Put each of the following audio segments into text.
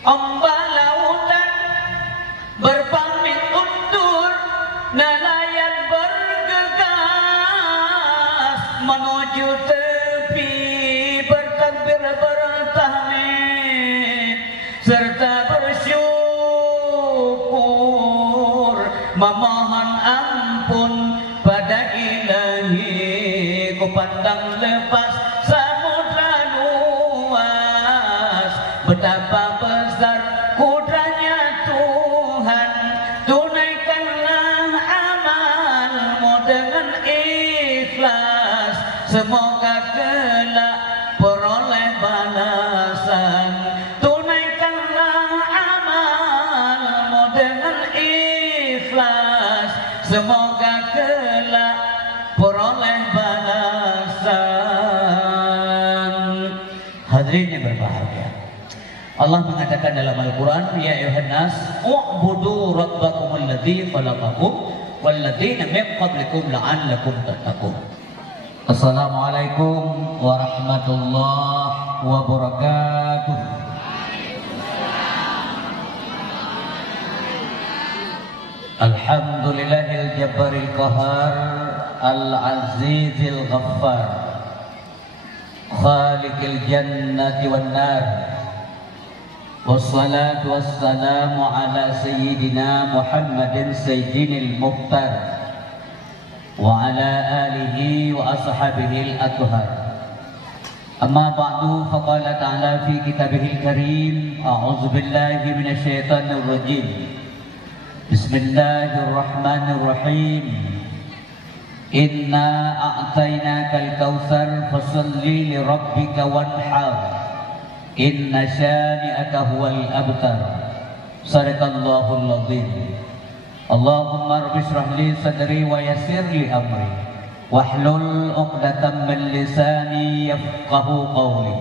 ombak lautan berpamit undur, nelayan bergegas menuju tepi, bertakbir bertahmid serta bersyukur, memohon ampun pada Ilahi. Ku pandang lepas samudra luas, betapa besar kudranya Tuhan. Tunaikanlah amalmu dengan ikhlas, semoga kelak peroleh balasan. Tunaikanlah amalmu dengan ikhlas, semoga kelak peroleh balasan. Hadirin yang berbahagia, Allah mengatakan dalam Al-Quran, ya ayuhan nas u'budu rabbakumul ladzi khalaqakum wal ladzina min qablikum la'allakum tattaqun. Assalamualaikum warahmatullahi wabarakatuh. Alhamdulillahil jabbaril qahar, al-azizil ghaffar, khaliqil jannati wan nar. Wassalatu wassalamu ala sayyidina Muhammadin sayyidinil mukhtar wa ala alihi wa ashabihi al-athhar. Amma ba'du, faqala ta'ala fi kitabihil karim, a'udzu billahi minasy syaithanir rajim. Bismillahirrahmanirrahim. Inna a'tainakal kautsar fasholli li rabbika wanhar. Inna syani'aka huwal abtar. Sadaqallahul azim. Allahumma rabbi shrah li sadri wa yassir li amri wahlul 'uqdatam min lisani yafqahu qawli.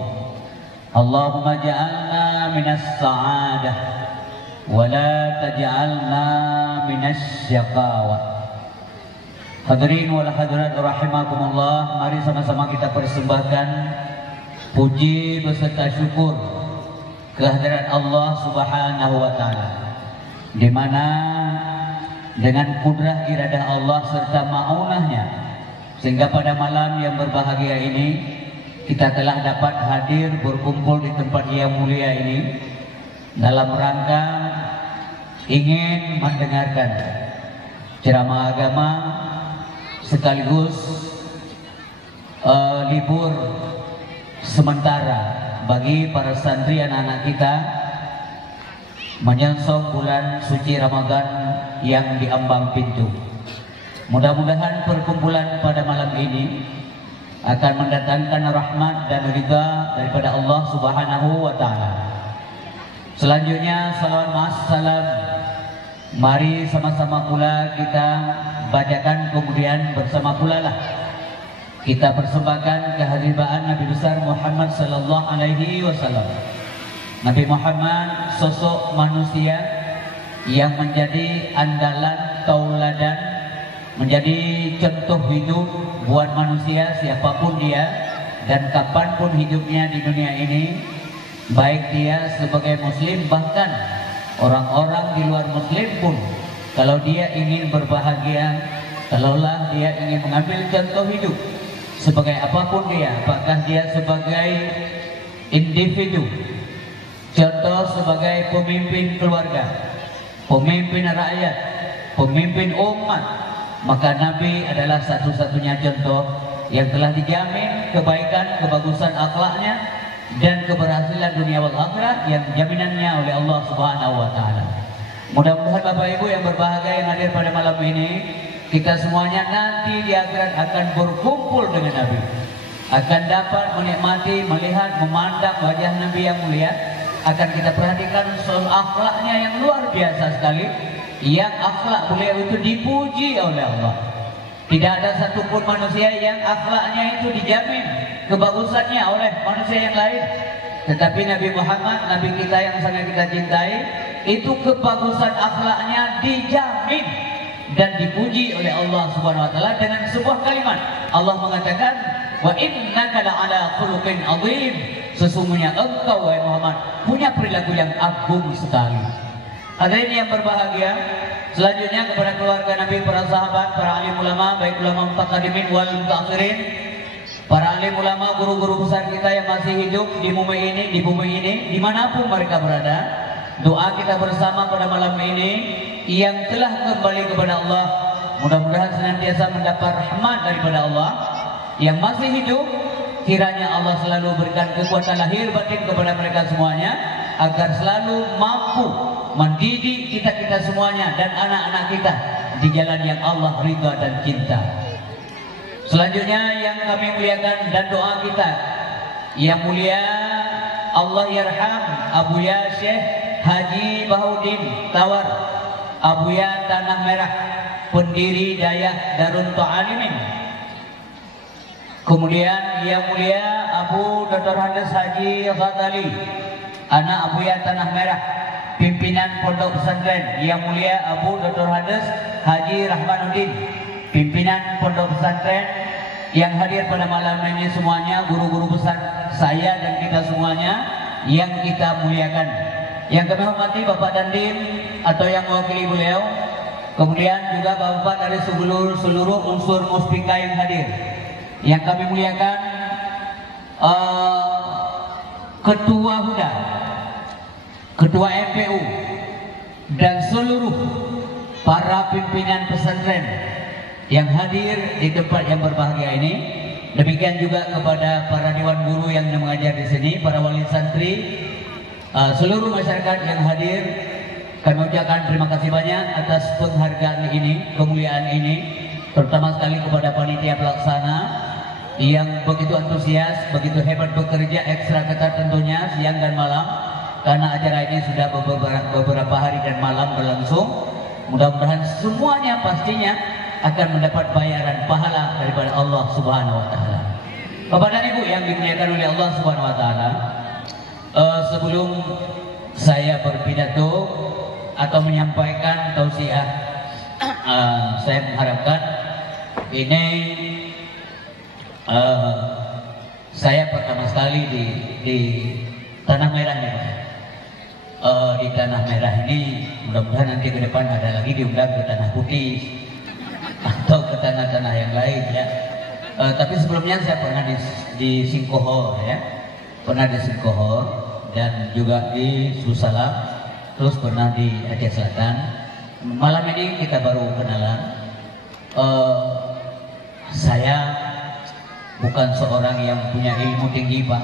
Allahumma ja'alna minas sa'adah wa la taj'alna minas syaqawah. Hadirin wal hadirat rahimakumullah, mari sama-sama kita persembahkan puji beserta syukur kehadirat Allah Subhanahu wa taala, di mana dengan kudrah iradah Allah serta ma'unahnya, sehingga pada malam yang berbahagia ini kita telah dapat hadir berkumpul di tempat yang mulia ini dalam rangka ingin mendengarkan ceramah agama sekaligus libur sementara bagi para santri anak-anak kita menyongsong bulan suci Ramadan yang diambang pintu. Mudah-mudahan perkumpulan pada malam ini akan mendatangkan rahmat dan ridha daripada Allah Subhanahu wa taala. Selanjutnya salawat ma'assalam, mari sama-sama pula kita bacakan, kemudian bersama pula lah kita persembahkan kehadiran Nabi besar Muhammad sallallahu alaihi wasallam. Nabi Muhammad sosok manusia yang menjadi andalan, tauladan, menjadi contoh hidup buat manusia siapapun dia dan kapanpun hidupnya di dunia ini, baik dia sebagai muslim bahkan orang-orang di luar muslim pun, kalau dia ingin berbahagia, kalaulah dia ingin mengambil contoh hidup sebagai apapun dia, apakah dia sebagai individu, contoh sebagai pemimpin keluarga, pemimpin rakyat, pemimpin umat, maka Nabi adalah satu-satunya contoh yang telah dijamin kebaikan, kebagusan akhlaknya dan keberhasilan dunia wal akhirah yang jaminannya oleh Allah Subhanahu wa taala. Mudah-mudahan Bapak Ibu yang berbahagia yang hadir pada malam ini, kita semuanya nanti di akhirat akan berkumpul dengan Nabi, akan dapat menikmati, melihat, memandang wajah Nabi yang mulia, akan kita perhatikan soal akhlaknya yang luar biasa sekali, yang akhlak beliau itu dipuji oleh Allah. Tidak ada satupun manusia yang akhlaknya itu dijamin kebagusannya oleh manusia yang lain, tetapi Nabi Muhammad, Nabi kita yang sangat kita cintai, itu kebagusan akhlaknya dijamin dan dipuji oleh Allah Subhanahu wa taala dengan sebuah kalimat. Allah mengatakan, wa innaka la'ala khuluqin 'adzim. Sesungguhnya engkau wahai Muhammad punya perilaku yang agung sekali. Hadirin yang berbahagia, selanjutnya kepada keluarga Nabi, para sahabat, para alim ulama, baik ulama mutaqaddimin wal mutaakhirin, para alim ulama, guru-guru besar kita yang masih hidup di bumi ini, dimanapun mereka berada, doa kita bersama pada malam ini yang telah kembali kepada Allah, mudah-mudahan senantiasa mendapat rahmat daripada Allah. Yang masih hidup, kiranya Allah selalu berikan kekuatan lahir batin kepada mereka semuanya, agar selalu mampu mendidik kita semuanya dan anak-anak kita di jalan yang Allah ridha dan cinta. Selanjutnya yang kami muliakan dan doa kita yang mulia, Allah yarham Abuya Syekh Haji Bahaudin Tawar, Abuya Tanah Merah, pendiri Dayak Darun Ta'alimin. Kemudian yang mulia Abu Dr. Hades Haji Ghazali, anak Abuya Tanah Merah, pimpinan Pondok Pesantren. Yang mulia Abu Dr. Hades Haji Rahmanuddin, pimpinan Pondok Pesantren. Yang hadir pada malam ini semuanya guru-guru besar saya dan kita semuanya yang kita muliakan. Yang kami hormati Bapak Dandim atau yang mewakili beliau. Kemudian juga Bapak dari seluruh unsur muspika yang hadir. Yang kami muliakan Ketua Huda, Ketua MPU, dan seluruh para pimpinan pesantren yang hadir di tempat yang berbahagia ini. Demikian juga kepada para dewan guru yang mengajar di sini, para wali santri, seluruh masyarakat yang hadir. Kami ucapkan terima kasih banyak atas penghargaan ini, kemuliaan ini, terutama sekali kepada panitia pelaksana yang begitu antusias, begitu hebat bekerja ekstra ketat tentunya siang dan malam, karena acara ini sudah beberapa hari dan malam berlangsung. Mudah-mudahan semuanya pastinya akan mendapat bayaran pahala daripada Allah Subhanahu wa taala. Bapak dan Ibu yang dimuliakan oleh Allah Subhanahu wa taala, sebelum saya berpidato atau menyampaikan tausiah, saya mengharapkan ini saya pertama sekali di Tanah Merah ya. Di Tanah Merah ini mudah-mudahan nanti ke depan ada lagi diundang ke Tanah Putih atau ke tanah-tanah yang lain ya. Tapi sebelumnya saya pernah di Singkohor ya, pernah di Singkohor dan juga di Susala, terus pernah di Aceh Selatan. Malam ini kita baru kenalan. Saya bukan seorang yang punya ilmu tinggi Pak,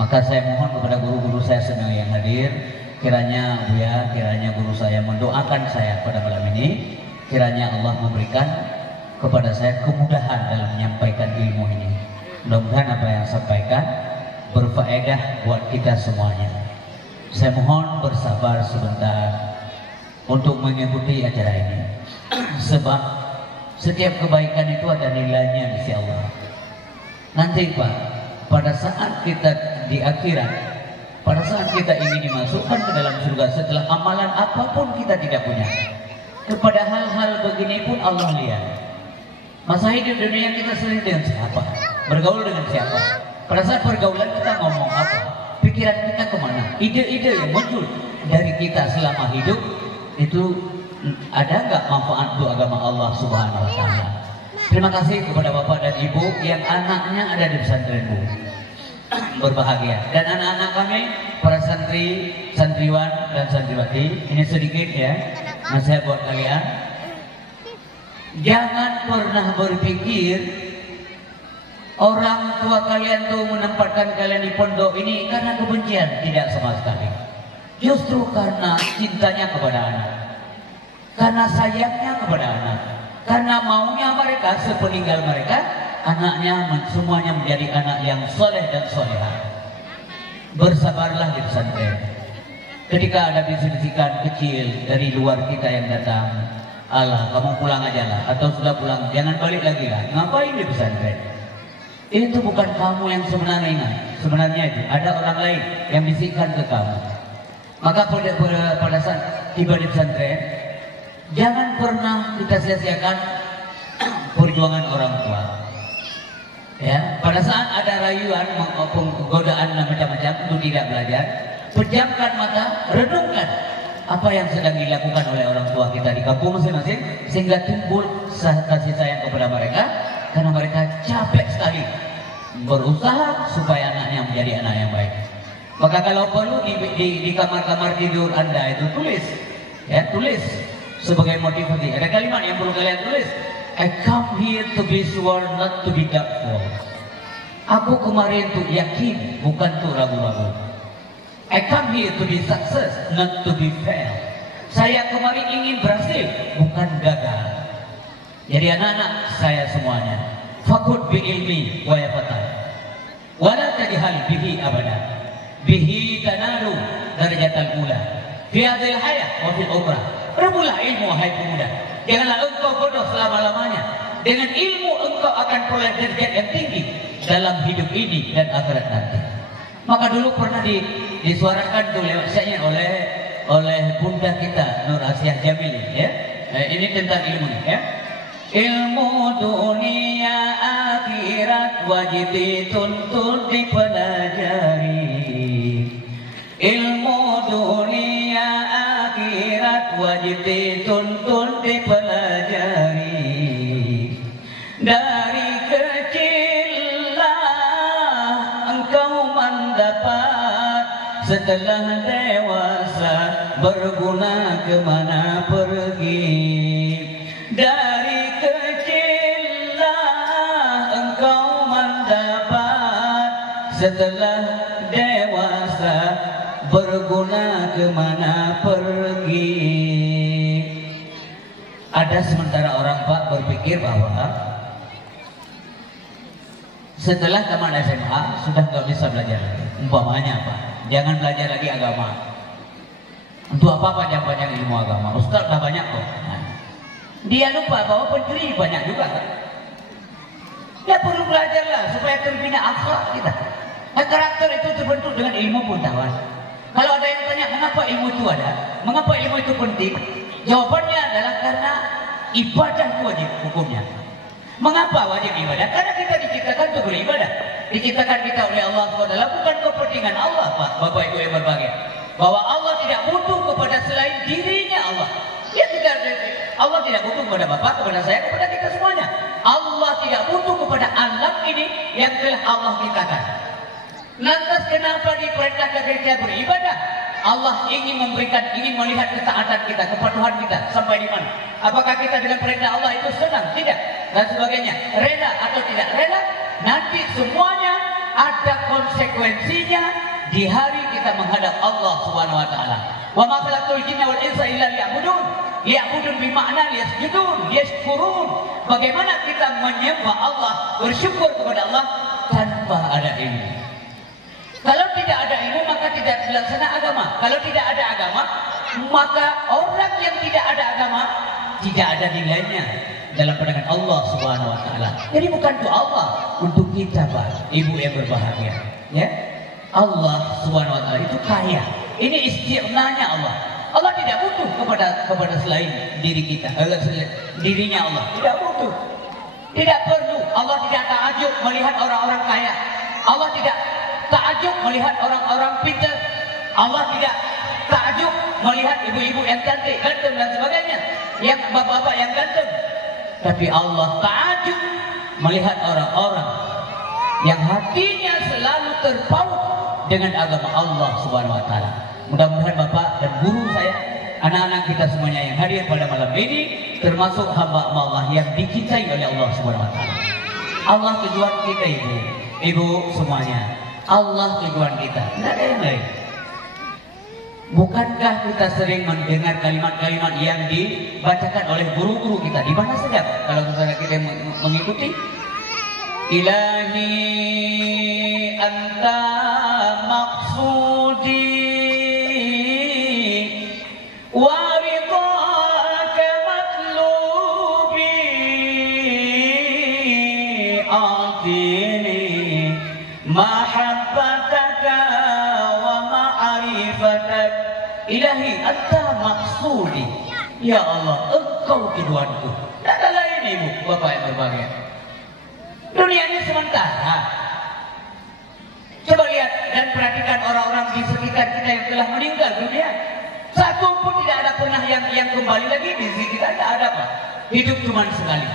maka saya mohon kepada guru-guru saya semua yang hadir, kiranya Buya, kiranya guru saya mendoakan saya pada malam ini, kiranya Allah memberikan kepada saya kemudahan dalam menyampaikan ilmu ini. Mudah-mudahan apa yang saya sampaikan berfaedah buat kita semuanya. Saya mohon bersabar sebentar untuk mengikuti acara ini, sebab setiap kebaikan itu ada nilainya di sisi Allah. Nanti Pak, pada saat kita di akhirat, pada saat kita ingin dimasukkan ke dalam surga setelah amalan apapun kita tidak punya, kepada hal-hal begini pun Allah lihat. Masa hidup dunia kita sendiri dengan siapa? Bergaul dengan siapa? Pada saat pergaulan kita ngomong apa? Pikiran kita kemana? Ide-ide yang muncul dari kita selama hidup itu ada nggak manfaat untuk agama Allah Subhanahu wa taala? Terima kasih kepada Bapak dan Ibu yang anaknya ada di pesantren Bu, berbahagia. Dan anak-anak kami, para santri, santriwan dan santriwati, ini sedikit ya nasihat buat kalian. Jangan pernah berpikir orang tua kalian tuh menempatkan kalian di pondok ini karena kebencian, tidak sama sekali. Justru karena cintanya kepada anak, karena sayangnya kepada anak, karena maunya mereka sepeninggal mereka anaknya semuanya menjadi anak yang soleh dan solehah. Bersabarlah di pesantren. Ketika ada bisikan kecil dari luar kita yang datang, alah kamu pulang aja lah, atau sudah pulang jangan balik lagi lah, ngapain di pesantren? Itu bukan kamu yang sebenarnya ingat. Sebenarnya itu ada orang lain yang bisikkan ke kamu. Maka pada saat tiba di pesantren, jangan pernah kita sia-siakan perjuangan orang tua. Ya, pada saat ada rayuan maupun godaan dan macam-macam untuk tidak belajar, pejamkan mata, renungkan apa yang sedang dilakukan oleh orang tua kita di kampung masing-masing, sehingga timbul kasih sayang kepada mereka, karena mereka capek sekali berusaha supaya anaknya menjadi anak yang baik. Maka kalau perlu di kamar-kamar tidur Anda itu tulis, ya, tulis sebagai motivasi. Ada kalimat yang perlu kalian tulis. I come here to be sure, not to be doubtful. Aku kemarin untuk yakin, bukan untuk ragu-ragu. I come here to be success, not to be fail. Saya kemarin ingin berhasil, bukan gagal. Jadi anak-anak saya semuanya, fakut bi ilmi wa yafatan. Wala tajhal bihi abada. Bihi tanalu darajatal ula. Fi hadhil hayat wa fil ukhra. Rebulah ilmu wahai pemuda. Janganlah engkau bodoh selama-lamanya. Dengan ilmu engkau akan peroleh derajat yang tinggi dalam hidup ini dan akhirat nanti. Maka dulu pernah disuarakan tuh lewat syair oleh bunda kita Nur Asyah Jamil, ya. Ini tentang ilmu nih, ya. Ilmu dunia akhirat wajib dituntut dipelajari. Ilmu dunia akhirat wajib dituntut dipelajari. Dari kecillah engkau mendapat, setelah dewasa berguna kemana pergi. Dari kecillah engkau mendapat, setelah dewasa berguna kemana pergi. Ada sementara orang Pak berpikir bahwa setelah tamat SMA sudah nggak bisa belajar lagi. Umpamanya Pak, jangan belajar lagi agama. Untuk apa panjang-panjang ilmu agama? Ustaz udah banyak kok. Nah, dia lupa bahwa pencuri banyak juga kan? Ya perlu belajarlah supaya terbina akhlak kita. Nah, karakter itu terbentuk dengan ilmu pengetahuan. Kalau ada yang tanya mengapa ilmu itu ada, mengapa ilmu itu penting, jawabannya adalah karena ibadah itu wajib hukumnya. Mengapa wajib ibadah? Karena kita diciptakan untuk beribadah. Diciptakan kita oleh Allah SWT bukan kepentingan Allah, Pak, Bapak Ibu yang berbahagia. Bahwa Allah tidak butuh kepada selain dirinya Allah. Dia tidak, Allah tidak butuh kepada Bapak, kepada saya, kepada kita semuanya. Allah tidak butuh kepada alam ini yang telah Allah ciptakan. Lantas kenapa diperintahkan kita beribadah? Allah ingin melihat ketaatan kita, kepatuhan kita sampai di mana. Apakah kita dengan perintah Allah itu senang? Tidak. Dan sebagainya. Rela atau tidak rela? Nanti semuanya ada konsekuensinya di hari kita menghadap Allah Subhanahu wa taala. Wa ma khalaqtul jinna wal insa illa liya'budun. Liya'budun bermakna liyasjudun, liyashkurun. Bagaimana kita menyembah Allah, bersyukur kepada Allah tanpa ada ilmu. Kalau tidak ada ilmu maka tidak dilaksana agama. Kalau tidak ada agama, maka orang yang tidak ada agama tidak ada nilainya dalam pandangan Allah Subhanahu wa taala. Jadi bukan untuk Allah, untuk kita, Pak, Ibu yang berbahagia, ya. Allah Subhanahu wa taala itu kaya. Ini istighnanya Allah. Allah tidak butuh kepada selain diri kita, dirinya Allah. Tidak butuh. Tidak perlu. Allah tidak takjub melihat orang-orang kaya. Allah tidak takjub melihat orang-orang pintar. Allah tidak takjub melihat ibu-ibu yang cantik, ganteng dan sebagainya, yang bapak-bapak yang ganteng. Tapi Allah takjub melihat orang-orang yang hatinya selalu terpaut dengan agama Allah Subhanahu wa taala. Mudah-mudahan Bapak dan guru saya, anak-anak kita semuanya yang hadir pada malam ini termasuk hamba Allah yang dicintai oleh Allah Subhanahu wa taala. Allah tujuan kita, Ibu semuanya. Allah tujuan kita, tidak ada yang lain. Bukankah kita sering mendengar kalimat-kalimat yang dibacakan oleh guru-guru kita di mana saja kalau kita mengikuti? Ilahi anta maqsudi wa ridhaka matlubi atini mahabbataka wa ma'rifatak. Ilahi anta maqsudi, ya Allah engkau tujuanku, tidak ada lain. Ibu bapak yang berbahagia, Dunia ini sementara. Coba lihat dan perhatikan orang-orang di sekitar kita yang telah meninggal dunia. Satu pun tidak ada pernah yang kembali lagi di sini kita tidak ada Pak. Hidup cuma sekali.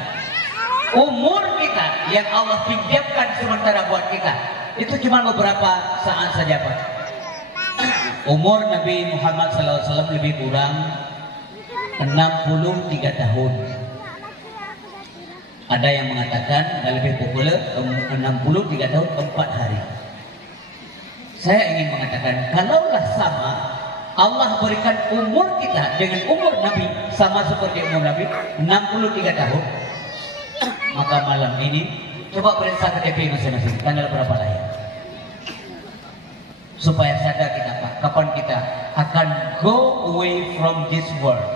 Umur kita yang Allah pinjamkan sementara buat kita itu cuma beberapa saat saja Pak. Umur Nabi Muhammad SAW lebih kurang 63 tahun. Ada yang mengatakan dan lebih populer 63 tahun 4 hari. Saya ingin mengatakan kalaulah sama Allah berikan umur kita dengan umur Nabi sama seperti umur Nabi 63 tahun, maka malam ini coba periksa KTP masing-masing tanggal berapa lahir, supaya sadar kita Pak, kapan kita akan go away from this world,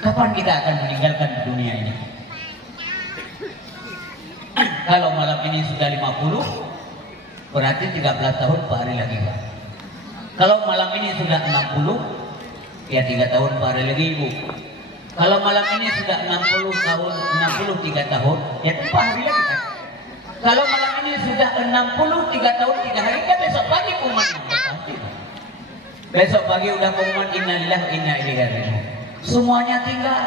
kapan kita akan meninggalkan dunia ini. Kalau malam ini sudah 50, berarti 13 tahun per hari lagi Pak. Kalau malam ini sudah 60, ya 3 tahun per hari lagi Ibu. Kalau malam ini sudah 63 tahun, ya 4 hari lagi Pak. Kalau malam ini sudah 63 tahun 3 hari, kan besok pagi pengumuman. Besok pagi udah pengumuman innalillahi wa inna ilaihi raji'un. Semuanya tinggal,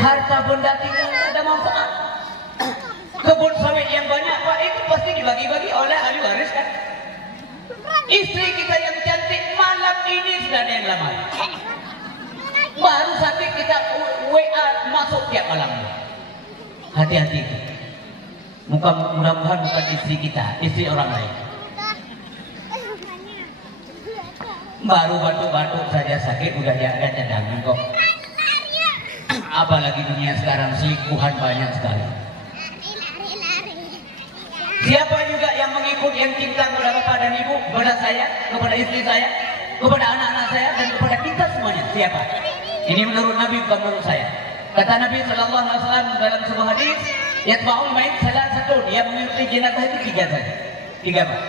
harta benda tinggal, tidak ada manfaat. Kebun sawit yang banyak Pak itu pasti dibagi-bagi oleh ahli waris kan. Istri kita yang cantik malam ini sudah ada yang lamar. Baru saja kita WA masuk tiap malam. Hati-hati. Mudah-mudahan bukan istri kita, istri orang lain. Baru batuk-batuk saja sakit udah ada cadangan kok. Apalagi dunia sekarang selingkuhan banyak sekali. Siapa juga yang mengikut yang cinta kepada bapak dan ibu, kepada saya, kepada istri saya, kepada anak-anak saya dan kepada kita semuanya? Siapa? Ini menurut Nabi bukan menurut saya. Kata Nabi SAW dalam sebuah hadis, yatba'ul mayit salah satu, dia mengikuti jenazah itu 3 saja. 3 Pak.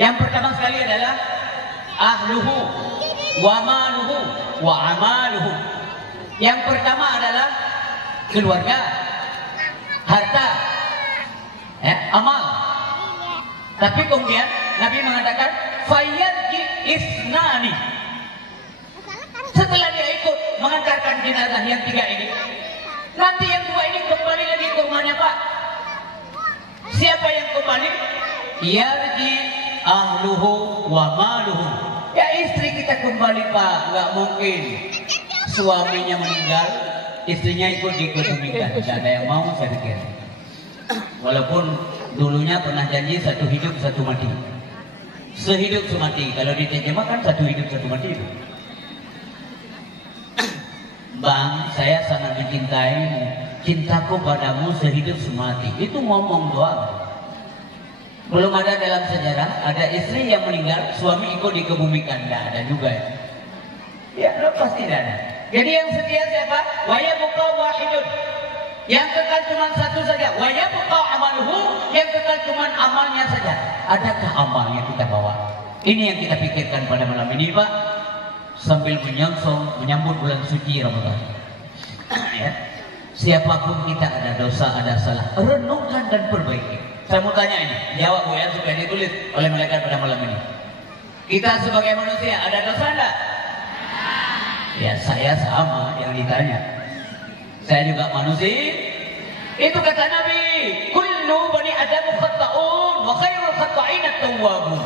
Yang pertama sekali adalah ahluhu wa maluhu wa amaluhu. Yang pertama adalah keluarga, harta, amal. Tapi kemudian Nabi mengatakan fayyarji isnani. Setelah dia ikut mengantarkan jenazah yang 3 ini, nanti yang 2 ini kembali lagi ke rumahnya Pak. Siapa yang kembali? Yarji ahluhu wa maluhu. Ya istri kita kembali Pak. Nggak mungkin suaminya meninggal, istrinya ikut dikebumikan. Tidak ada yang mau saya pikir. Walaupun dulunya pernah janji 1 hidup 1 mati. Sehidup semati. Kalau diterjemahkan 1 hidup 1 mati itu. Bang, saya sangat mencintaimu. Cintaku padamu sehidup semati. Itu ngomong doang. Belum ada dalam sejarah ada istri yang meninggal, suami ikut dikebumikan. Tidak ada juga ya. Ya, pasti tidak ada. Jadi yang setia siapa? Wa yabqa wahidun. Yang kekal cuma 1 saja. Wa yabqa amaluhu. Yang kekal cuma amalnya saja. Adakah amal yang kita bawa? Ini yang kita pikirkan pada malam ini Pak, sambil menyambut bulan suci Ramadan. Ya. Siapapun kita ada dosa, ada salah, renungkan dan perbaiki. Saya mau tanya ini, jawab Bu ya, supaya ditulis oleh malaikat pada malam ini. Kita sebagai manusia ada dosa enggak? Ya saya sama yang ditanya. Saya juga manusia. Itu kata Nabi, kullu bani Adam khata'un wa khairul khata'in at-tawwabun.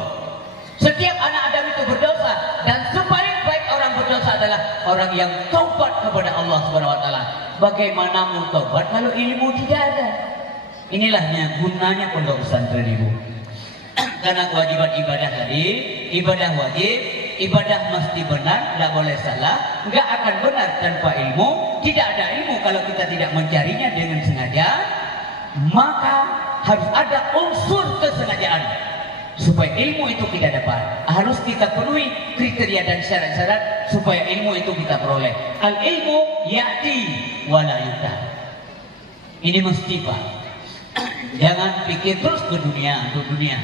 Setiap anak Adam itu berdosa dan sebaik-baik orang berdosa adalah orang yang taubat kepada Allah Subhanahu wa taala. Bagaimana mau taubat kalau ilmu tidak ada? Inilah gunanya pondok pesantren Ibu. Karena kewajiban ibadah tadi, ibadah wajib, ibadah mesti benar, tidak boleh salah, nggak akan benar tanpa ilmu. Tidak ada ilmu kalau kita tidak mencarinya dengan sengaja, maka harus ada unsur kesengajaan supaya ilmu itu kita dapat. Harus kita penuhi kriteria dan syarat-syarat supaya ilmu itu kita peroleh. Al ilmu ya'ti wa la yuta. Ini mesti Pak. Jangan pikir terus ke dunia, untuk dunia.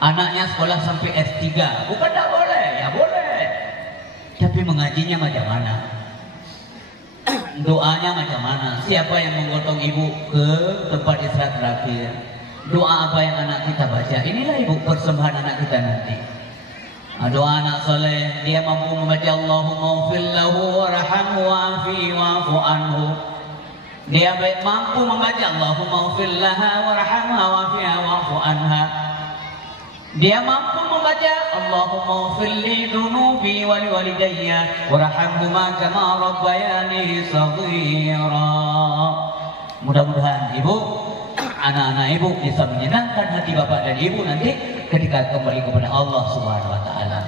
Anaknya sekolah sampai S3, bukan tak boleh, ya boleh. Tapi mengajinya macam mana? Doanya macam mana? Siapa yang menggotong ibu ke tempat istirahat terakhir? Doa apa yang anak kita baca? Inilah ibu persembahan anak kita nanti. Doa anak soleh, dia mampu membaca Allahumma ufir lahu warhamhu wa'afihi wa'fu anhu. Dia mampu membaca Allahumma ufir laha warhamha wa'afiha wa'fu anha. Dia mampu membaca Allahumma ufir li dunubi wa liwalidayya warhamhuma kama rabbayani shaghira. Mudah-mudahan ibu, anak-anak ibu bisa menyenangkan hati bapak dan ibu nanti ketika kembali kepada Allah Subhanahu wa taala.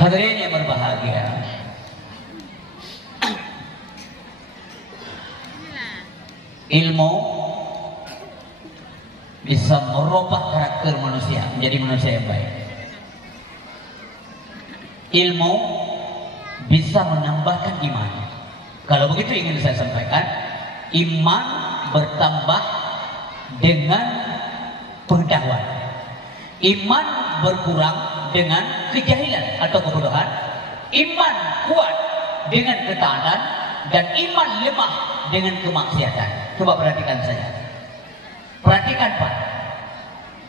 Hadirin yang berbahagia. Ilmu bisa merubah karakter manusia menjadi manusia yang baik. Ilmu bisa menambahkan iman. Kalau begitu ingin saya sampaikan, iman bertambah dengan pengetahuan. Iman berkurang dengan kejahilan atau kebodohan. Iman kuat dengan ketaatan dan iman lemah dengan kemaksiatan. Coba perhatikan saja. Perhatikan Pak.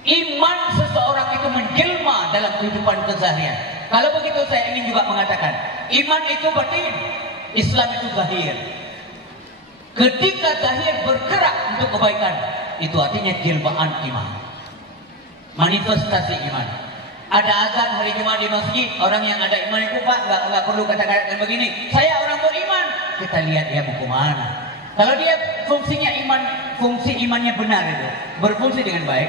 Iman seseorang itu menjelma dalam kehidupan keseharian. Kalau begitu saya ingin juga mengatakan, iman itu batin, Islam itu zahir. Ketika zahir bergerak untuk kebaikan, itu artinya jelmaan iman, manifestasi iman. Ada azan hari Jumat di masjid, orang yang ada iman itu Pak nggak perlu kata-kata begini, saya orang beriman. Kita lihat dia mau kemana. Kalau dia fungsinya iman, fungsi imannya benar itu berfungsi dengan baik.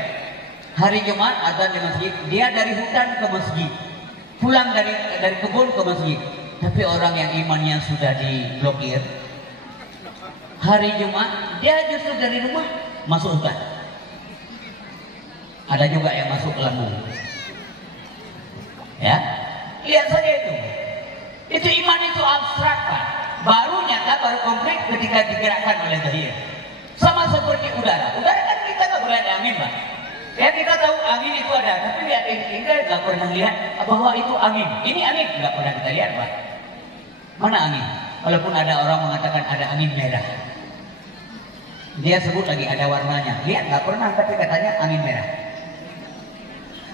Hari Jumat azan di masjid, dia dari hutan ke masjid, pulang dari kebun ke masjid. Tapi orang yang imannya sudah diblokir, hari Jumat dia justru dari rumah masuk hutan. Ada juga yang masuk ke lembu. Ya, lihat saja itu. Itu iman itu abstrak Pak. Baru nyata, baru konkret ketika digerakkan oleh zahir. Sama seperti udara. Udara kan kita nggak boleh ada angin Pak. Ya kita tahu angin itu ada, tapi lihat kita nggak pernah lihat bahwa itu angin. Ini angin nggak pernah kita lihat Pak. Mana angin? Walaupun ada orang mengatakan ada angin merah. Dia sebut lagi ada warnanya. Lihat nggak pernah, tapi katanya angin merah.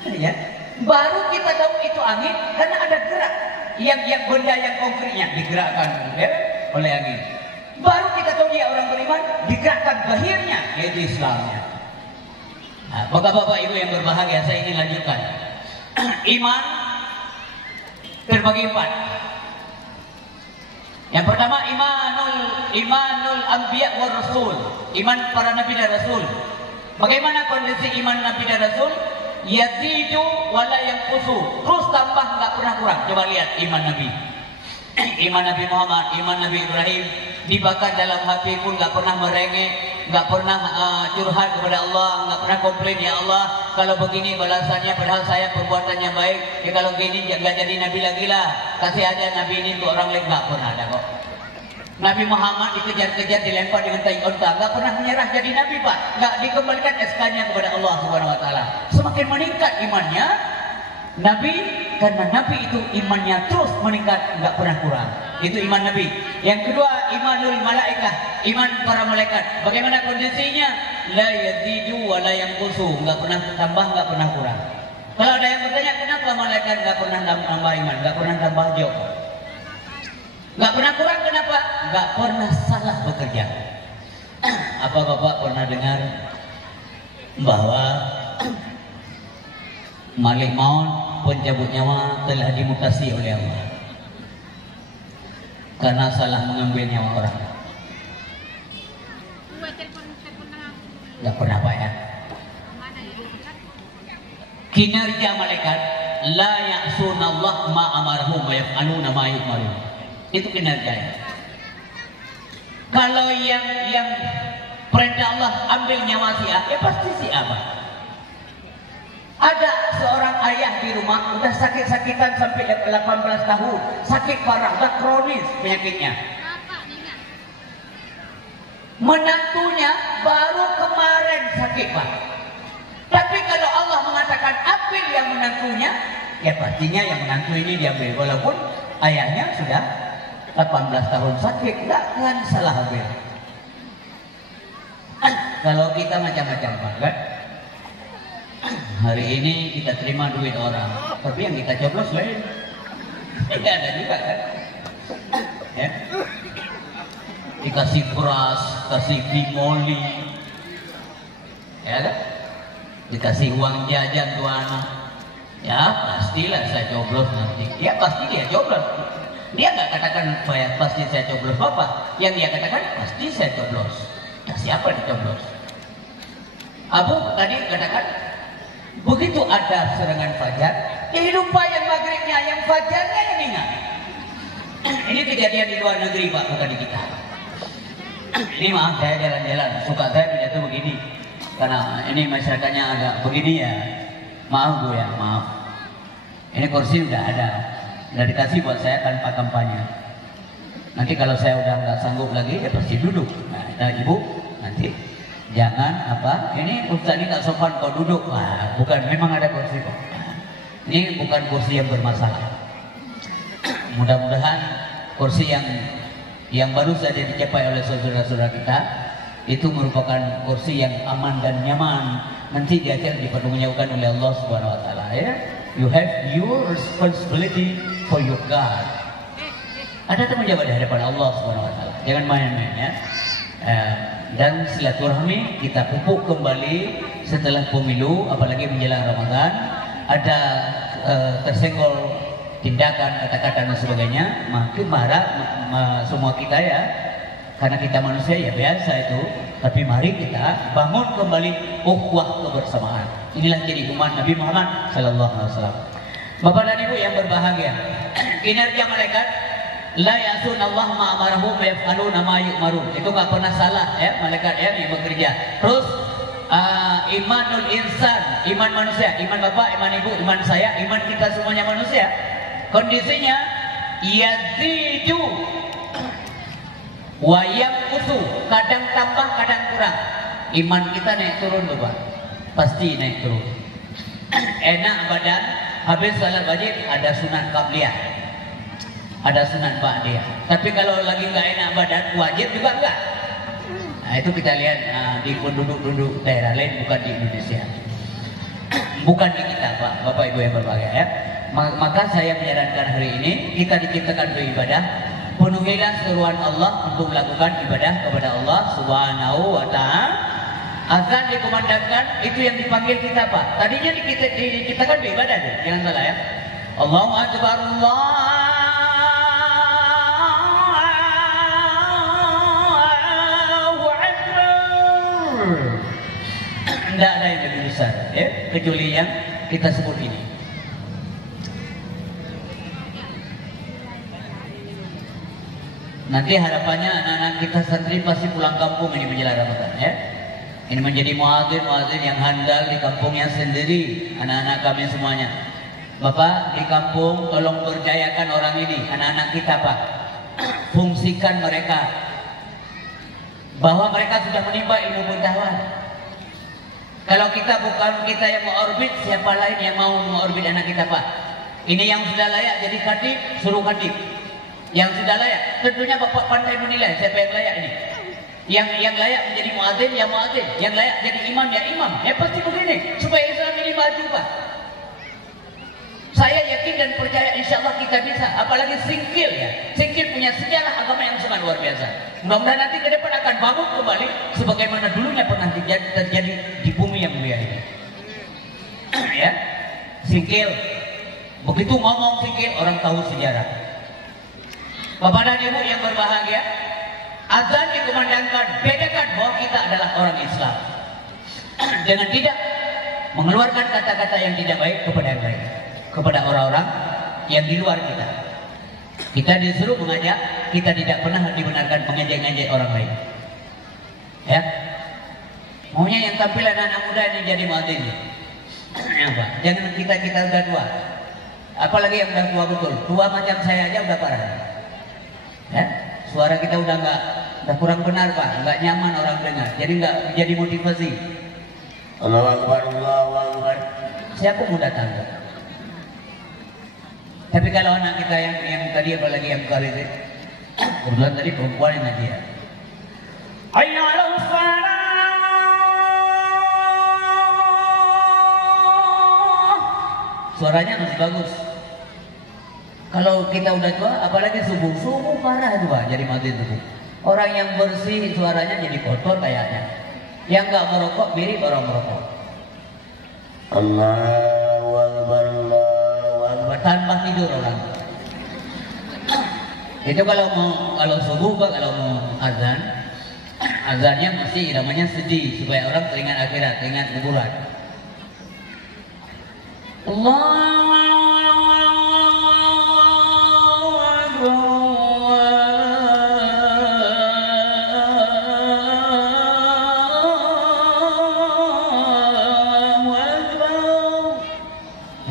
Ya, baru kita tahu itu angin karena ada gerak. Yang benda yang konkretnya digerakkan ya, oleh angin. Baru kita tahu dia orang beriman, digerakkan zahirnya yaitu Islamnya. Nah, bapak-bapak ibu yang berbahagia, saya ingin lanjutkan. Iman terbagi 4. Yang pertama imanul anbiya war rasul, iman para nabi dan rasul. Bagaimana kondisi iman nabi dan rasul? Yazidu wala yanqusu, terus tambah nggak pernah kurang. Coba lihat iman Nabi. Iman Nabi Muhammad, iman Nabi Ibrahim dibakar dalam hati pun nggak pernah merengek, nggak pernah curhat kepada Allah, nggak pernah komplain, ya Allah kalau begini balasannya padahal saya perbuatannya baik, ya kalau gini nggak jadi Nabi lagi lah, kasih aja Nabi ini untuk orang lain. Nggak pernah ada kok. Nabi Muhammad dikejar-kejar, dilempar dengan tai unta, nggak pernah menyerah jadi Nabi Pak, nggak dikembalikan SK-nya kepada Allah Subhanahu Wa Taala. Semakin meningkat imannya Nabi, karena Nabi itu imannya terus meningkat, nggak pernah kurang. Itu iman Nabi. Yang kedua imanul malaikah, iman para malaikat. Bagaimana kondisinya? La yazidu wa la yanqusu, nggak pernah tambah, nggak pernah kurang. Kalau ada yang bertanya kenapa malaikat nggak pernah tambah iman, nggak pernah tambah jauh, nggak pernah kurang, kenapa? Nggak pernah salah bekerja. Apa Bapak pernah dengar bahwa Malik maut, pencabut nyawa telah dimutasi oleh Allah karena salah mengambil nyawa orang? Nggak pernah Pak ya. Kinerja malaikat la ya'sunallah ma amarhum wa yaf'aluna ma yu'marun. Itu kinerjanya. Kalau yang perintah Allah ambil nyawa si A, ya pasti si A Pak. Ada seorang ayah di rumah udah sakit-sakitan sampai 18 tahun, sakit parah, udah kronis penyakitnya. Menantunya baru kemarin sakit Pak. Tapi kalau Allah mengatakan ambil yang menantunya, ya pastinya yang menantu ini diambil, walaupun ayahnya sudah 18 tahun sakit, nggak akan salah ambil. Kalau kita macam-macam Pak, kan? Hari ini kita terima duit orang, tapi yang kita coblos lain. Tidak ada juga kan? Ya? Dikasih beras, kasih bimoli, ya kan? Dikasih uang jajan tuh anak, ya pastilah saya coblos nanti. Ya pasti dia coblos. Dia nggak katakan pasti saya coblos Bapak. Yang dia katakan pasti saya coblos. Nah, siapa dicoblos? Abu tadi katakan begitu ada serangan fajar, dia lupa yang maghribnya, yang fajarnya yang ingat. Ini kejadian di luar negeri Pak, bukan di kita. Ini maaf saya jalan-jalan, suka saya pidato begini, karena ini masyarakatnya agak begini ya. Maaf Bu ya, maaf. Ini kursi udah ada, udah dikasih buat saya tanpa kampanye. Nanti kalau saya udah nggak sanggup lagi, ya pasti duduk. Nah, Ibu nanti jangan apa, ini Ustaz ini nggak sopan kok duduk. Wah, bukan, memang ada kursi kok. Ini bukan kursi yang bermasalah. Mudah-mudahan kursi yang baru saja dicapai oleh saudara-saudara kita itu merupakan kursi yang aman dan nyaman. Nanti di akhir dipertanggungjawabkan oleh Allah Subhanahu Wa Taala. Ya, you have your responsibility for your God. Ada tanggung jawab di hadapan Allah Subhanahu Wa Taala. Jangan main-main ya. Dan silaturahmi kita pupuk kembali setelah pemilu, apalagi menjelang Ramadan. Ada tersenggol tindakan, kata-kata dan sebagainya, makin marah semua kita ya, karena kita manusia ya biasa itu. Tapi mari kita bangun kembali ukhuwah kebersamaan. Inilah jadi umat Nabi Muhammad Sallallahu Alaihi Wasallam. Bapak dan Ibu yang berbahagia, kinerja malaikat la yasunallah ma amarahu wa yaf'aluna ma yu'marun. Itu nggak pernah salah ya malaikat ya yang bekerja. Terus imanul insan, iman manusia, iman bapak, iman ibu, iman saya, iman kita semuanya manusia. Kondisinya yazidu wa yanqusu, kadang tambah, kadang kurang. Iman kita naik turun tuh Pak. Pasti naik turun. Enak badan, habis salat wajib ada sunat qabliyah. Ada sunat ba'diyah. Tapi kalau lagi nggak enak badan, wajib juga enggak. Nah, itu kita lihat di penduduk-penduduk daerah lain, bukan di Indonesia. Bukan di kita Pak, Bapak Ibu yang berbahagia ya. Maka saya menyarankan hari ini kita diciptakan beribadah, penuhilah seruan Allah untuk melakukan ibadah kepada Allah Subhanahu Wa Taala. Azan dikumandangkan, itu yang dipanggil kita Pak. Tadinya diciptakan beribadah, jangan salah ya. Allahu Akbar, tidak ada yang lebih besar ya, kecuali yang kita sebut ini. Nanti harapannya anak-anak kita santri pasti pulang kampung ini menjelang Ramadan ya. Ini menjadi muadzin yang handal di kampungnya sendiri, anak-anak kami semuanya. Bapak di kampung tolong berdayakan orang ini, anak-anak kita Pak. Fungsikan mereka, bahwa mereka sudah menimba ilmu pengetahuan. Kalau kita bukan kita yang mau orbit, siapa lain yang mau mengorbit anak kita Pak? Ini yang sudah layak jadi khatib, suruh khatib. Yang sudah layak, tentunya Bapak pandai menilai siapa yang layak ini. Yang layak menjadi muadzin, ya muadzin. Yang layak jadi imam, ya imam. Ya pasti begini, supaya Islam ini maju Pak. Saya yakin dan percaya insya Allah kita bisa. Apalagi Singkil ya. Singkil punya sejarah agama yang sangat luar biasa. Mudah-mudahan nanti ke depan akan bangun kembali sebagaimana dulunya pernah terjadi di bumi yang mulia ini. Ya, Singkil. Begitu ngomong Singkil, orang tahu sejarah. Bapak dan Ibu yang berbahagia, azan dikumandangkan, bedakan bahwa kita adalah orang Islam dengan tidak mengeluarkan kata-kata yang tidak baik kepada yang lain, kepada orang-orang yang di luar kita. Kita disuruh mengajak, kita tidak pernah dibenarkan mengejek-ngejek orang lain. Ya, maunya yang tampil anak-anak muda ini jadi muadzin. Apa? Jangan kita udah tua, apalagi yang udah tua betul. Tua macam saya aja udah parah. Ya, suara kita udah kurang benar Pak, nggak nyaman orang dengar, jadi nggak jadi motivasi. Allahu Akbar, Allahu Akbar. Siapa mau datang? Tapi kalau anak kita yang tadi apalagi yang kali itu, Kebetulan tadi perempuan yang ngaji ya. Hayya 'alas shalah. Suaranya masih bagus. Kalau kita udah tua, apalagi subuh parah itu Pak, jadi mati subuh. Orang yang bersih suaranya jadi kotor kayaknya. Yang nggak merokok mirip orang merokok. Allahu Akbar, Allahu Akbar, tanpa tidur orang. Itu kalau subuh Pak, kalau mau azan, azannya mesti namanya sedih supaya orang teringat akhirat, teringat kuburan. Allah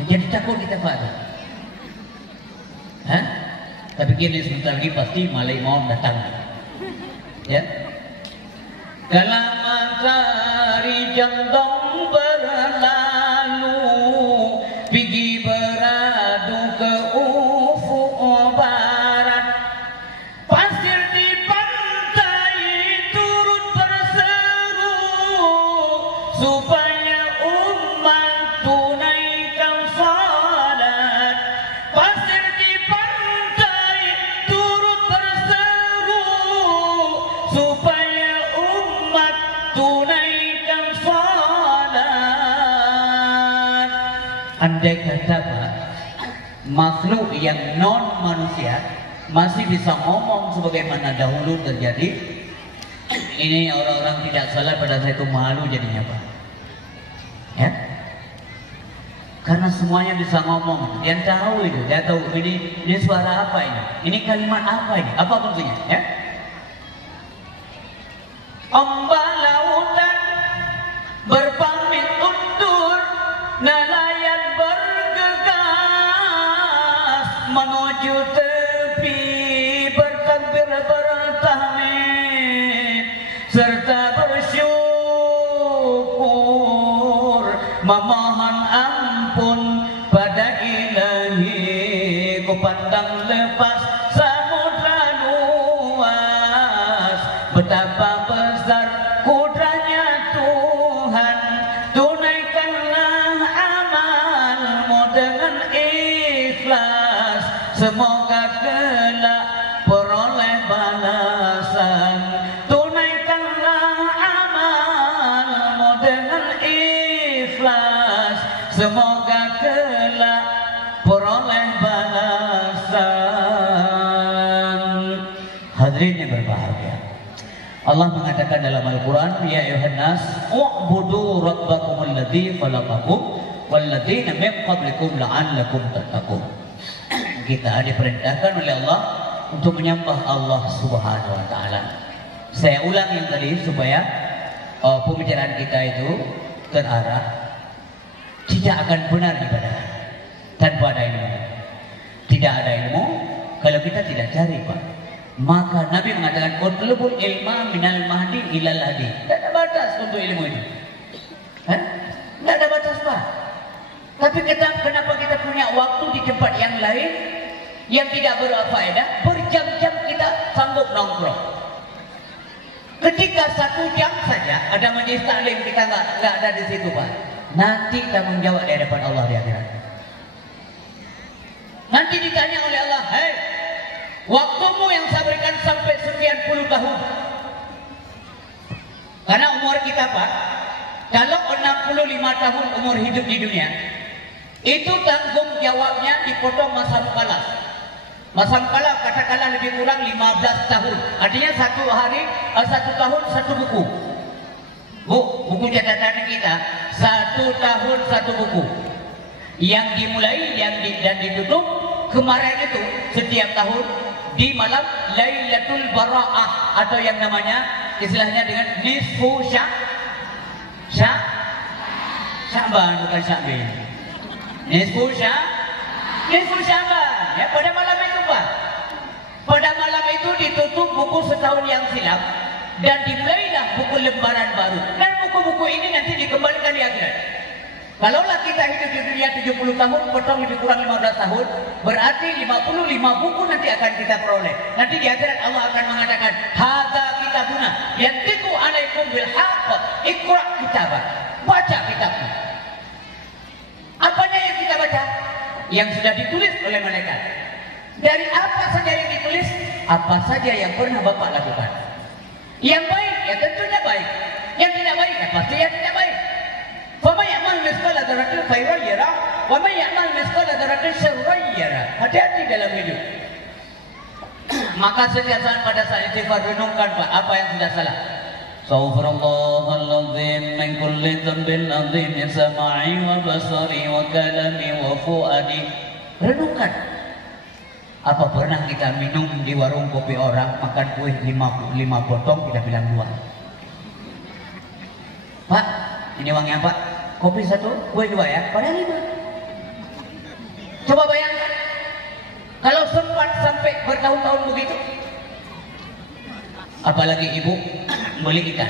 jadi takut kita Pak. Hah? Tapi kini sebentar lagi pasti malaikat mau datang. Ya. Kalau matahari condong berlalu, pergi beradu ke ufuk barat, pasir di pantai turut berseru supaya umat tunaikan salat. Pasir di pantai turut berseru supaya umat tunaikan salat. Andai kata Pak, makhluk yang non manusia masih bisa ngomong sebagaimana dahulu terjadi, ini orang-orang tidak salat pada saat itu malu jadinya Pak. Ya? Karena semuanya bisa ngomong, dia tahu itu, dia tahu ini suara apa ini kalimat apa ini, apa maksudnya, ya? Ombak lautan berpamit undur, nelayan bergegas menuju tepi, bertakbir bertahmid serta bersyukur, memohon ampun pada Ilahi. Ku pandang lepas samudra luas, betapa besar kudranya Tuhan. Tunaikanlah amalmu dengan ikhlas, semoga kelak peroleh balasan. Tunaikanlah amalmu dengan ikhlas, semoga kelak peroleh balasan. Hadirin yang berbahagia, Allah mengatakan dalam Al-Quran, ya ayuhan nas u'budu rabbakumul ladzi khalaqakum walladzina min qablikum la'allakum tattaqun. Kita diperintahkan oleh Allah untuk menyembah Allah Subhanahu wa taala. Saya ulang yang tadi supaya pembicaraan kita itu terarah. Tidak akan benar ibadah tanpa ada ilmu. Tidak ada ilmu kalau kita tidak cari Pak. Maka Nabi mengatakan utlubul ilma minal mahdi ilal hadi. Tidak ada batas untuk ilmu ini. Tidak ada batas Pak. Tapi kenapa kita punya waktu di tempat yang lain yang tidak berfaedah, berjam-jam kita sanggup nongkrong. Ketika 1 jam saja ada majelis taklim kita nggak ada di situ Pak, nanti tanggung jawab di hadapan Allah di akhirat. Nanti ditanya oleh Allah, hei, waktumu yang saya berikan sampai sekian puluh tahun. Karena umur kita Pak, kalau 65 tahun umur hidup di dunia, itu tanggung jawabnya dipotong masa mukalaf. Masa mukalaf katakanlah lebih kurang 15 tahun. Artinya 1 tahun 1 buku. Buku catatan kita 1 tahun 1 buku. Yang dimulai dan ditutup kemarin itu setiap tahun di malam Lailatul Bara'ah, atau yang namanya istilahnya dengan nisfu Sya'ban, bukan Sya'ban. Nisfu Sya'ban. Ya, pada malam itu Pak. Pada malam itu ditutup buku setahun yang silam dan dimulailah buku lembaran baru. Dan buku-buku ini nanti dikembalikan di akhirat. Kalaulah kita hidup di dunia 70 tahun, potong lebih kurang 15 tahun, berarti 55 buku nanti akan kita peroleh. Nanti di akhirat Allah akan mengatakan, hadza kitabuna yantiqu alaikum bil haqq, iqra kitabak. Baca kitabmu. Apanya yang kita baca? Yang sudah ditulis oleh malaikat. Dari apa saja yang ditulis? Apa saja yang pernah Bapak lakukan. Yang baik, ya tentunya baik. Yang tidak baik, ya pasti yang tidak baik. Faman ya'mal mithqala dzarratin khairan yarah, wa man ya'mal mithqala dzarratin syarran yarah. Hati-hati dalam hidup. Maka setiap saat pada saat istighfar renungkan Pak, apa yang sudah salah. Astaghfirullahaladzim min kulli dhanbin adzim sama'i wa basari wa kalami wa fuadi. Renungkan. Apa pernah kita minum di warung kopi orang, makan kue 5 potong, kita bilang 2. Pak, ini uangnya Pak. Kopi 1, kue 2 ya. Padahal 5. Coba bayangkan. Kalau sempat sampai bertahun-tahun begitu. Apalagi ibu beli ikan.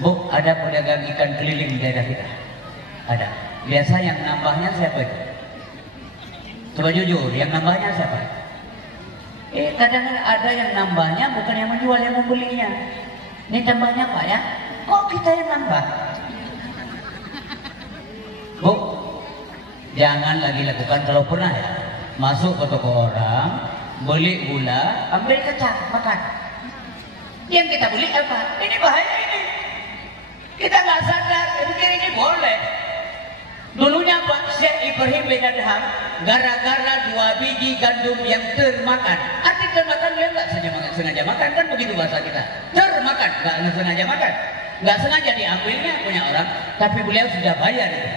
Bu, ada pedagang ikan keliling di daerah kita. Ada. Biasa yang nambahnya siapa itu? Coba jujur, yang nambahnya siapa? Kadang-kadang ada yang nambahnya bukan yang menjual, yang membelinya. Ini tambahnya Pak ya? Kok kita yang nambah? Bu, jangan lagi lakukan kalau pernah ya. Masuk ke toko orang, beli gula, ambil kacang, makan. Yang kita beli apa? Ini bahaya ini. Kita nggak sadar, pikir ini boleh. Dulunya Pak Syekh Ibrahim bin Adham, gara-gara 2 biji gandum yang termakan. Arti termakan, dia nggak sengaja makan, kan begitu bahasa kita. Termakan, nggak sengaja makan. Nggak sengaja diambilnya punya orang, tapi beliau sudah bayar itu.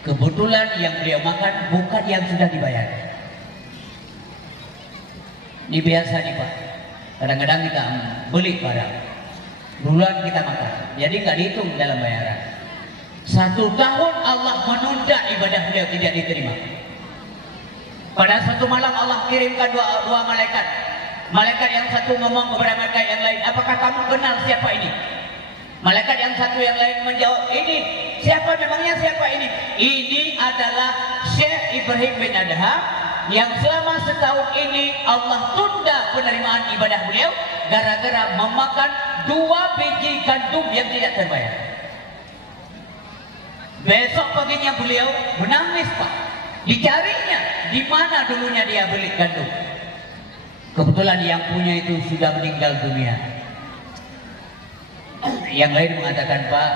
Kebetulan yang beliau makan bukan yang sudah dibayar. Ini biasa nih Pak. Kadang-kadang kita beli barang, duluan kita makan, jadi nggak dihitung dalam bayaran. 1 tahun Allah menunda ibadah beliau tidak diterima. Pada satu malam Allah kirimkan dua malaikat. Malaikat yang satu ngomong kepada malaikat yang lain, apakah kamu kenal siapa ini? Malaikat yang satu yang lain menjawab, ini siapa, memangnya siapa ini? Ini adalah Syekh Ibrahim bin Adham yang selama setahun ini Allah tunda penerimaan ibadah beliau gara-gara memakan 2 biji gandum yang tidak terbayar. Besok paginya beliau menangis Pak. Dicarinya di mana dulunya dia beli gandum. Kebetulan yang punya itu sudah meninggal dunia. Yang lain mengatakan, Pak,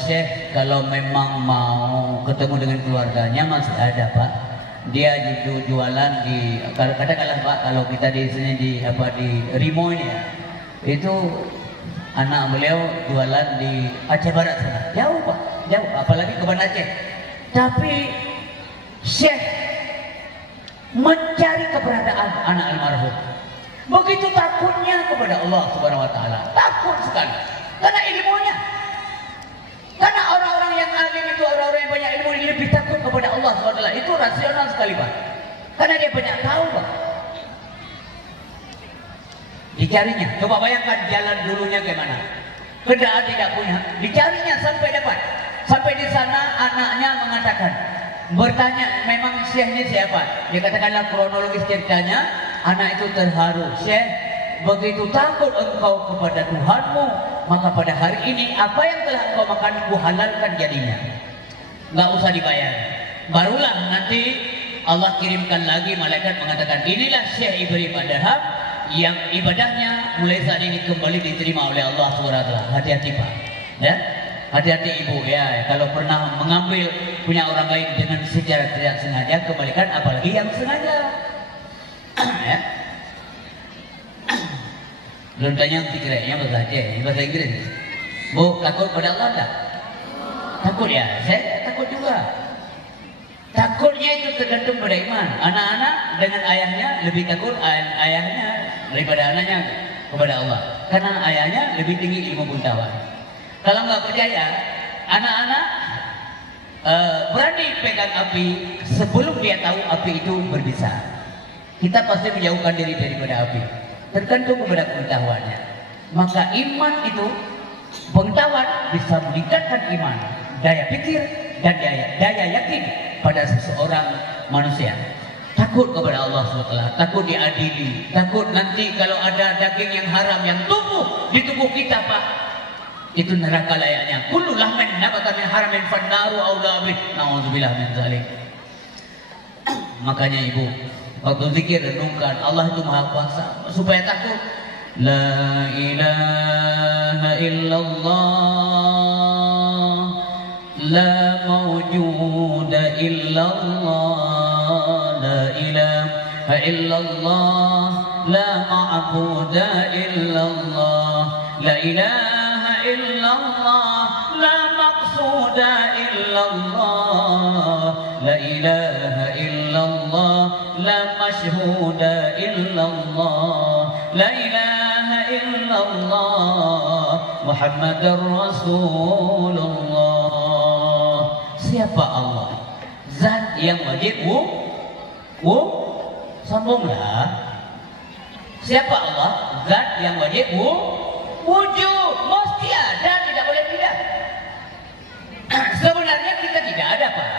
Syekh kalau memang mau ketemu dengan keluarganya masih ada Pak. Dia itu jualan di, katakanlah Pak, kalau kita di sini di Rimo ini ya, itu anak beliau jualan di Aceh Barat sana. Jauh Pak, jauh, apalagi ke Banda Aceh. Tapi Syekh mencari keberadaan anak almarhum. Begitu takutnya kepada Allah Subhanahu wa taala. Takut sekali. Karena ilmunya. Karena orang-orang yang alim itu, orang-orang yang banyak ilmu ini lebih takut kepada Allah Subhanahu wa taala. Itu rasional sekali Pak. Karena dia banyak tahu Pak. Dicarinya. Coba bayangkan jalan dulunya gimana. Kendaraan tidak punya. Dicarinya sampai dapat. Sampai di sana anaknya mengatakan, bertanya, memang Syekh ini siapa? Dia katakanlah kronologis ceritanya. Anak itu terharu. Syekh, begitu takut engkau kepada Tuhanmu, maka pada hari ini apa yang telah engkau makan ku halalkan jadinya. Nggak usah dibayar. Barulah nanti Allah kirimkan lagi malaikat mengatakan, inilah Syekh Ibrahim Adham yang ibadahnya mulai saat ini kembali diterima oleh Allah SWT. Hati-hati Pak. Ya? Hati-hati ibu ya, kalau pernah mengambil punya orang lain dengan secara tidak sengaja, kembalikan, apalagi yang sengaja. Ya. Belum tanya pikirannya bahasa Aceh, bahasa Inggris. Bu, takut pada Allah tak? Takut ya, saya takut juga. Takutnya itu tergantung pada iman. Anak-anak dengan ayahnya lebih takut ayahnya daripada anaknya kepada Allah. Karena ayahnya lebih tinggi ilmu pengetahuan. Kalau nggak percaya, anak-anak berani pegang api sebelum dia tahu api itu berbisa. Kita pasti menjauhkan diri daripada api. Tergantung kepada pengetahuannya. Maka iman itu Pengetahuan bisa meningkatkan iman, daya pikir, dan daya yakin pada seseorang manusia. Takut kepada Allah SWT, takut diadili, takut nanti kalau ada daging yang haram yang tumbuh di tubuh kita, Pak, itu neraka layaknya. Kullu lahmin nabata min haramin fannaru aula bih. Nauzubillah min dzalik. Makanya Ibu, waktu zikir renungkan Allah itu Maha Kuasa supaya takut. La ilaha illallah, la mawjuda illallah, la ilaha illallah, la ma'buda illallah, la ilaha illallah, la maqsuda illallah, la ilaha illallah, la mashhuda illallah, la ilaha illallah, Muhammadar Rasulullah. Siapa Allah? Zat yang wajib sambunglah. Siapa Allah? Zat yang wajib wujud. Mesti ada, tidak boleh tidak. Sebenarnya kita tidak ada, Pak.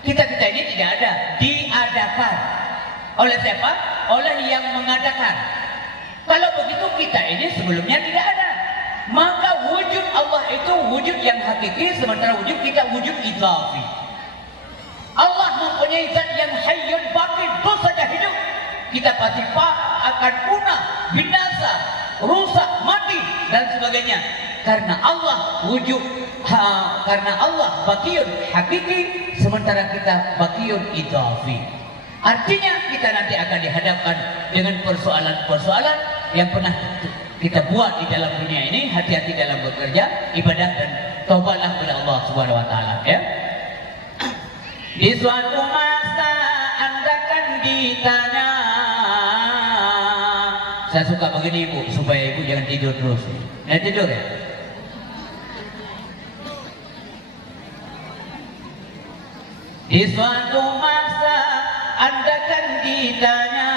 Kita ini tidak ada, diadakan. Oleh siapa? Oleh yang mengadakan. Kalau begitu kita ini sebelumnya tidak ada. Maka wujud Allah itu wujud yang hakiki, sementara wujud kita wujud idhafi. Allah mempunyai zat yang hayyun baqi, terus saja hidup. Kita pasti akan punah, binasa, rusak, mati dan sebagainya. Karena Allah wujud, karena Allah baqiyun hakiki, sementara kita baqiyun idhafi. Artinya kita nanti akan dihadapkan dengan persoalan-persoalan yang pernah kita buat di dalam dunia ini. Hati-hati dalam bekerja, ibadah, dan taubatlah kepada Allah Subhanahu wa taala, ya. Di suatu masa Anda kan ditanya. Saya suka begini Ibu, supaya Ibu jangan tidur terus. Ya tidur ya. Di suatu masa Anda kan ditanya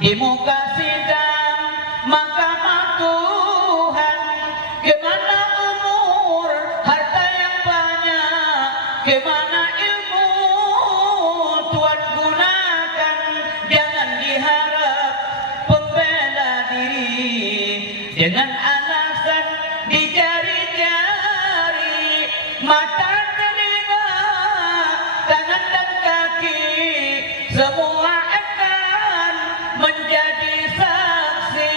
di muka sidang mahkamah Tuhan, kemana umur harta yang banyak, kemana ilmu Tuhan gunakan. Jangan diharap pembela diri dengan alasan di jari-jari, mata, telinga, tangan dan kaki, semua akan menjadi saksi.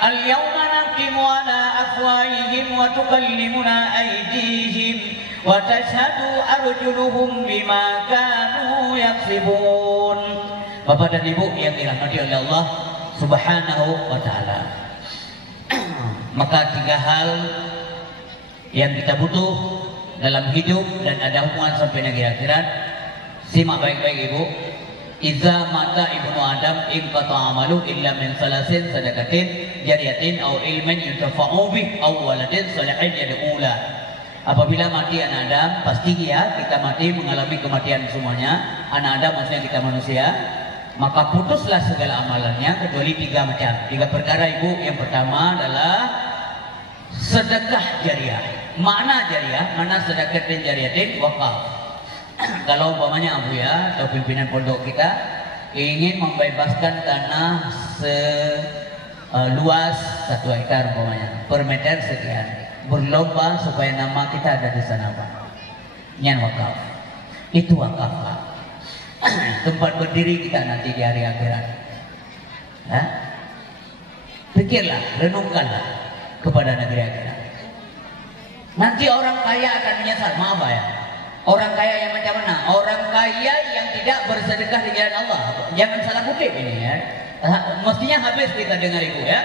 Al-yawma naqimu ala afwahihim wa tukallimuna aydihim wa tashhadu arjuluhum bima kanu yaksibun. Bapak dan Ibu yang dirahmati oleh Allah Subhanahu wa taala. Maka tiga hal yang kita butuh dalam hidup dan ada hubungan sampai negeri akhirat. Simak baik-baik Ibu. Iza mata ibnu Adam inqata amalu illa min salasin sadaqatin jariyatin aw ilmin yuntafa'u bih aw waladin salihin yad'ula. Apabila mati anak Adam, pasti ya kita mati, mengalami kematian semuanya. Anak Adam maksudnya kita manusia. Maka putuslah segala amalannya kecuali tiga macam. Tiga perkara Ibu. Yang pertama adalah sedekah jariah. Makna jariah, mana sedekatin jariyatin, wakaf. Kalau umpamanya Abu ya atau pimpinan pondok kita ingin membebaskan tanah seluas 1 hektar umpamanya, per meter sekian, berlomba supaya nama kita ada di sana Pak. Nyan wakaf. Itu wakaf Pak. Tempat berdiri kita nanti di hari akhirat. Hah? Pikirlah, renungkanlah kepada negeri akhirat. Nanti orang kaya akan menyesal. Maaf Pak ya. Orang kaya yang macam mana? Orang kaya yang tidak bersedekah di jalan Allah. Jangan salah kutip ini ya. Mestinya habis kita dengar Ibu ya.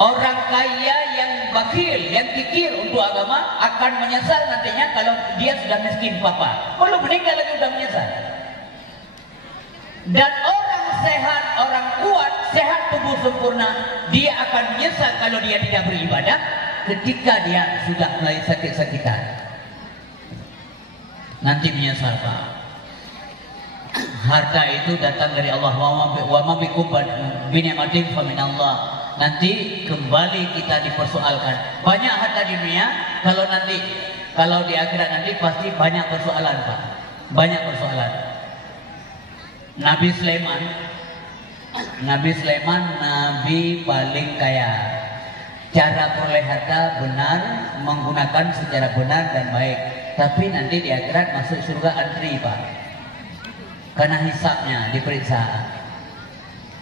Orang kaya yang bakil, yang kikir untuk agama akan menyesal nantinya kalau dia sudah miskin Papa. Belum meninggal lagi sudah menyesal. Dan orang sehat, orang kuat, sehat tubuh sempurna, dia akan menyesal kalau dia tidak beribadah ketika dia sudah mulai sakit-sakitan. Nanti menyesal Pak. Harta itu datang dari Allah. Wa ma bikum bi ni'matin fa min Allah. nanti kembali kita dipersoalkan. Banyak harta di dunia, kalau di akhirat nanti pasti banyak persoalan, Pak. Banyak persoalan. Nabi Sulaiman nabi paling kaya. Cara peroleh harta benar, menggunakan secara benar dan baik. Tapi nanti di akhirat masuk surga antri, Pak. Karena hisabnya diperiksa.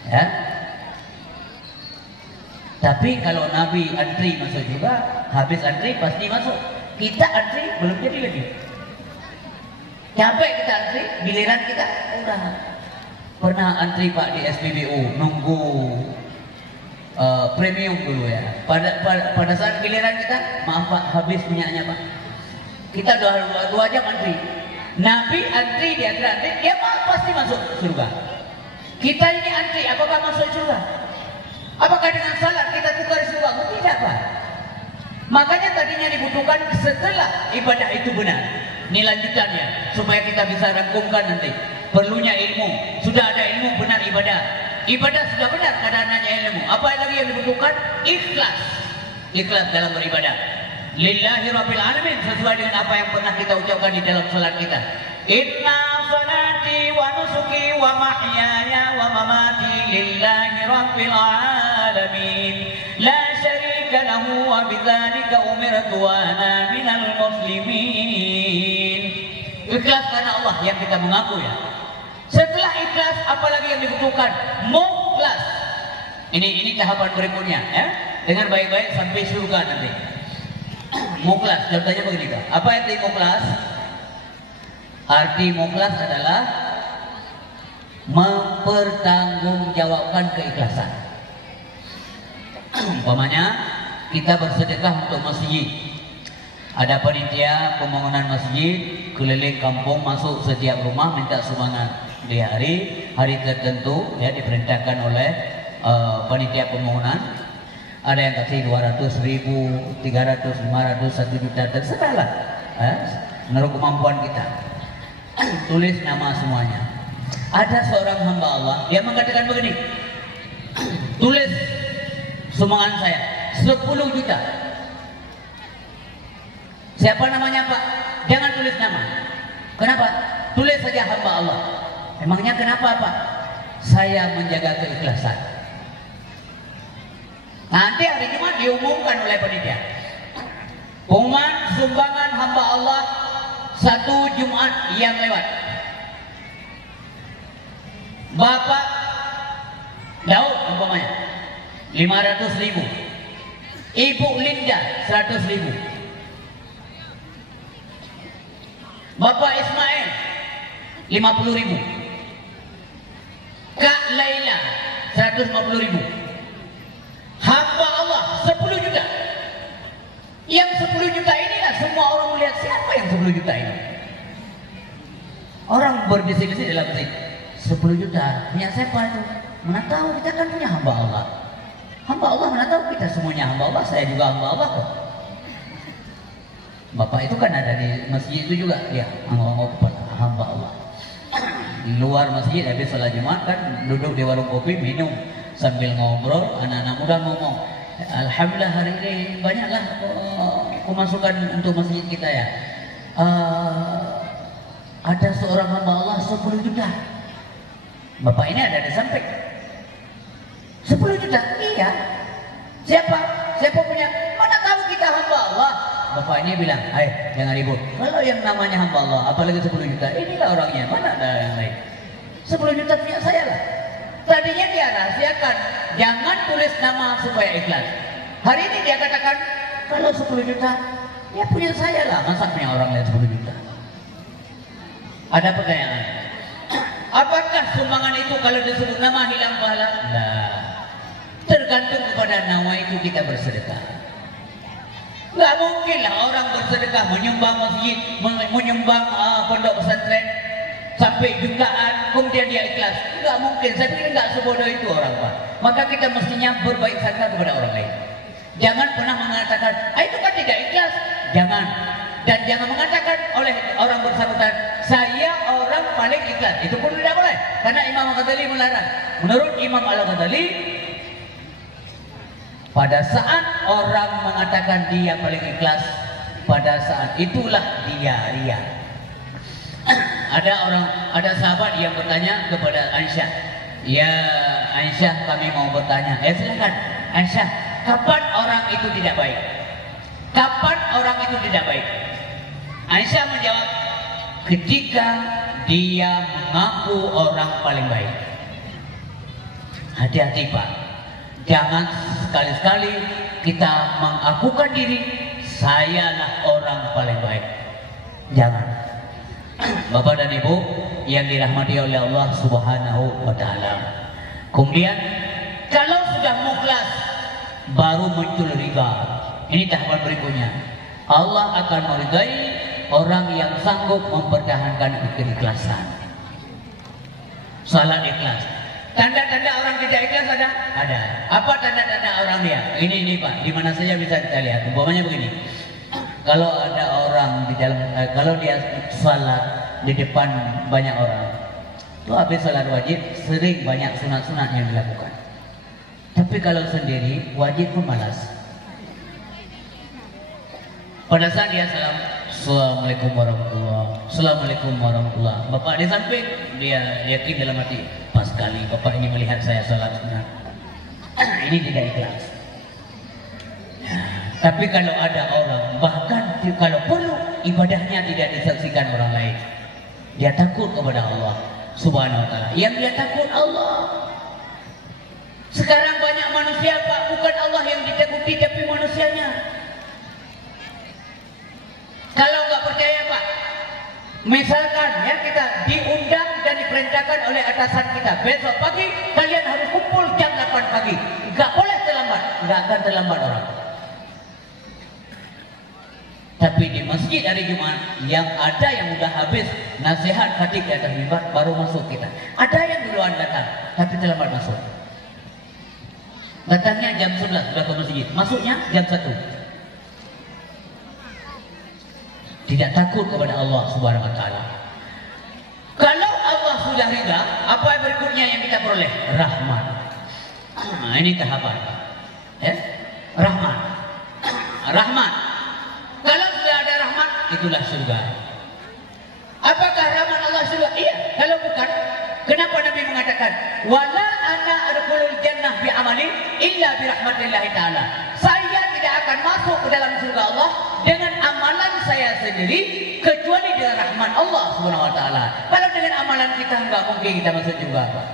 Ya. Tapi kalau Nabi antri masuk surga, habis antri pasti masuk. Kita antri belum jadi lagi. Capek kita antri, giliran kita udah. Pernah antri, Pak, di SPBU nunggu premium dulu ya. Pada saat giliran kita, maaf Pak, habis minyaknya Pak. Kita dua jam antri. Nabi antri, dia antri, dia pasti masuk surga. Kita ini antri, apakah masuk surga? Apakah dengan salat kita tukar surga? Tidak, Pak. Makanya tadinya dibutuhkan setelah ibadah itu benar. Ini lanjutannya supaya kita bisa rangkumkan nanti. Perlunya ilmu. Sudah ada ilmu, benar ibadah. Ibadah sudah benar, keadaannya ilmu. Apa lagi yang dibutuhkan? Ikhlas. Ikhlas dalam beribadah. Lillahi Rabbil Alamin, sesuai dengan apa yang pernah kita ucapkan di dalam salat kita. Inna salati wa nusuki wa mahyaya wa mamati lillahi Rabbil Alamin. La syarika lahu wa bidzalika umirtu wa ana minal muslimin. Ikhlas karena Allah yang kita mengaku ya. Setelah ikhlas, apalagi yang dibutuhkan? Mukhlas. Ini tahapan berikutnya ya. Dengan baik-baik sampai surga nanti. Mukhlas, contohnya begini Pak. Apa arti mukhlas? Arti mukhlas adalah mempertanggungjawabkan keikhlasan. Umpamanya kita bersedekah untuk masjid. Ada panitia pembangunan masjid keliling kampung, masuk setiap rumah minta sumbangan. Di hari tertentu ya diperintahkan oleh panitia pembangunan. Ada yang kasih 200.000, 300, 500, 1 juta, terserahlah menurut kemampuan kita. Tulis nama semuanya. Ada seorang hamba Allah yang mengatakan begini, tulis sumbangan saya 10 juta. Siapa namanya Pak? Jangan tulis nama. Kenapa? Tulis saja hamba Allah. Emangnya kenapa Pak? Saya menjaga keikhlasan. Nanti hari Jumat diumumkan oleh panitia. Pengumuman sumbangan hamba Allah 1 Jumat yang lewat. Bapak Daud umpamanya 500.000. Ibu Linda 100.000. Bapak Ismail 50.000. Kak Laila 150.000. Hamba Allah 10 juta. Yang 10 juta inilah semua orang melihat siapa yang 10 juta ini. Orang berbisik-bisik dalam hati, 10 juta punya siapa itu? Mana tahu, kita kan punya hamba Allah. Hamba Allah mana tahu, kita semuanya hamba Allah. Saya juga hamba Allah kok. Bapak itu kan ada di masjid itu juga, ya, hamba Allah. Di luar masjid habis salat Jumat kan duduk di warung kopi minum sambil ngobrol, anak-anak muda ngomong, alhamdulillah hari ini banyaklah pemasukan untuk masjid kita ya. Ada seorang hamba Allah 10 juta. Bapak ini ada di samping. 10 juta? Iya. Siapa punya? Mana tahu kita hamba Allah. Bapak ini bilang, jangan ribut. Kalau yang namanya hamba Allah, apalagi 10 juta, inilah orangnya. Mana ada yang lain? 10 juta punya saya lah. Tadinya dia rahasiakan, jangan tulis nama supaya ikhlas. Hari ini dia katakan, kalau 10 juta, ya punya saya lah. Masa punya orang lain 10 juta? Ada pertanyaan. Apakah sumbangan itu kalau disebut nama hilang pahala? Nah, tergantung kepada nawa itu kita bersedekah. Nggak mungkin lah orang bersedekah menyumbang masjid, menyumbang pondok pesantren sampai jutaan, kemudian dia ikhlas. Nggak mungkin. Saya pikir nggak sebodoh itu orang Pak. Maka kita mestinya berbaik sangka kepada orang lain. Jangan pernah mengatakan, itu kan tidak ikhlas. Jangan. Dan jangan mengatakan oleh orang bersangkutan, saya orang paling ikhlas. Itu pun tidak boleh. Karena Imam Al-Ghazali melarang. Menurut Imam Al-Ghazali, Pada saat orang mengatakan dia paling ikhlas, pada saat itulah dia ria. Ada sahabat yang bertanya kepada Aisyah, "Ya Aisyah, kami mau bertanya." Silakan Aisyah, kapan orang itu tidak baik? Kapan orang itu tidak baik? Aisyah menjawab, ketika dia mengaku orang paling baik. Hati-hati Pak, jangan sekali-sekali kita mengakukan diri sayalah orang paling baik. Jangan. Bapak dan Ibu yang dirahmati oleh Allah Subhanahu wa taala. Kemudian kalau sudah mukhlas baru muncul ridha. Ini tahapan berikutnya. Allah akan meridai orang yang sanggup mempertahankan keikhlasan. Salat ikhlas. Tanda-tanda orang tidak ikhlas ada? Ada. Apa tanda-tanda orang dia? Ini Pak, di mana saja bisa kita lihat. Umpamanya begini. Kalau ada orang di dalam, kalau dia salat di depan banyak orang, itu habis salat wajib sering banyak sunat-sunat yang dilakukan. Tapi kalau sendiri wajib pun malas. Pada saat dia salam, Assalamualaikum warahmatullahi, Assalamualaikum warahmatullahi. Bapak di samping dia yakin dalam hati, pas kali Bapak ini melihat saya salat sunat. Ini tidak ikhlas. Tapi kalau ada orang, bahkan kalau perlu ibadahnya tidak disaksikan orang lain, dia takut kepada Allah Subhanahu wa taala. Yang dia takut Allah. Sekarang banyak manusia Pak, bukan Allah yang ditakuti tapi manusianya. Kalau nggak percaya Pak, misalkan ya kita diundang dan diperintahkan oleh atasan kita, besok pagi kalian harus kumpul jam 8 pagi, nggak boleh terlambat, nggak akan terlambat orang. Tapi di masjid hari Jumat yang ada yang udah habis nasihat khatib di atas mimbar baru masuk kita. Ada yang duluan datang tapi terlambat masuk. Datangnya jam 11 sudah ke masjid, masuknya jam 1. Tidak takut kepada Allah Subhanahu wa taala. Kalau Allah sudah ridha, apa yang berikutnya yang kita peroleh? Rahmat. Ini tahapan. Rahmat. Rahmat. Kalau sudah ada rahmat, itulah surga. Apakah rahmat Allah surga? Iya. Kalau bukan, kenapa Nabi mengatakan, "Wala ana adkhulul jannah bi amali illa bi rahmatillahi taala." Saya tidak akan masuk ke dalam surga Allah dengan amalan saya sendiri kecuali dengan rahmat Allah Subhanahu wa taala. Kalau dengan amalan kita enggak mungkin kita masuk juga, Pak.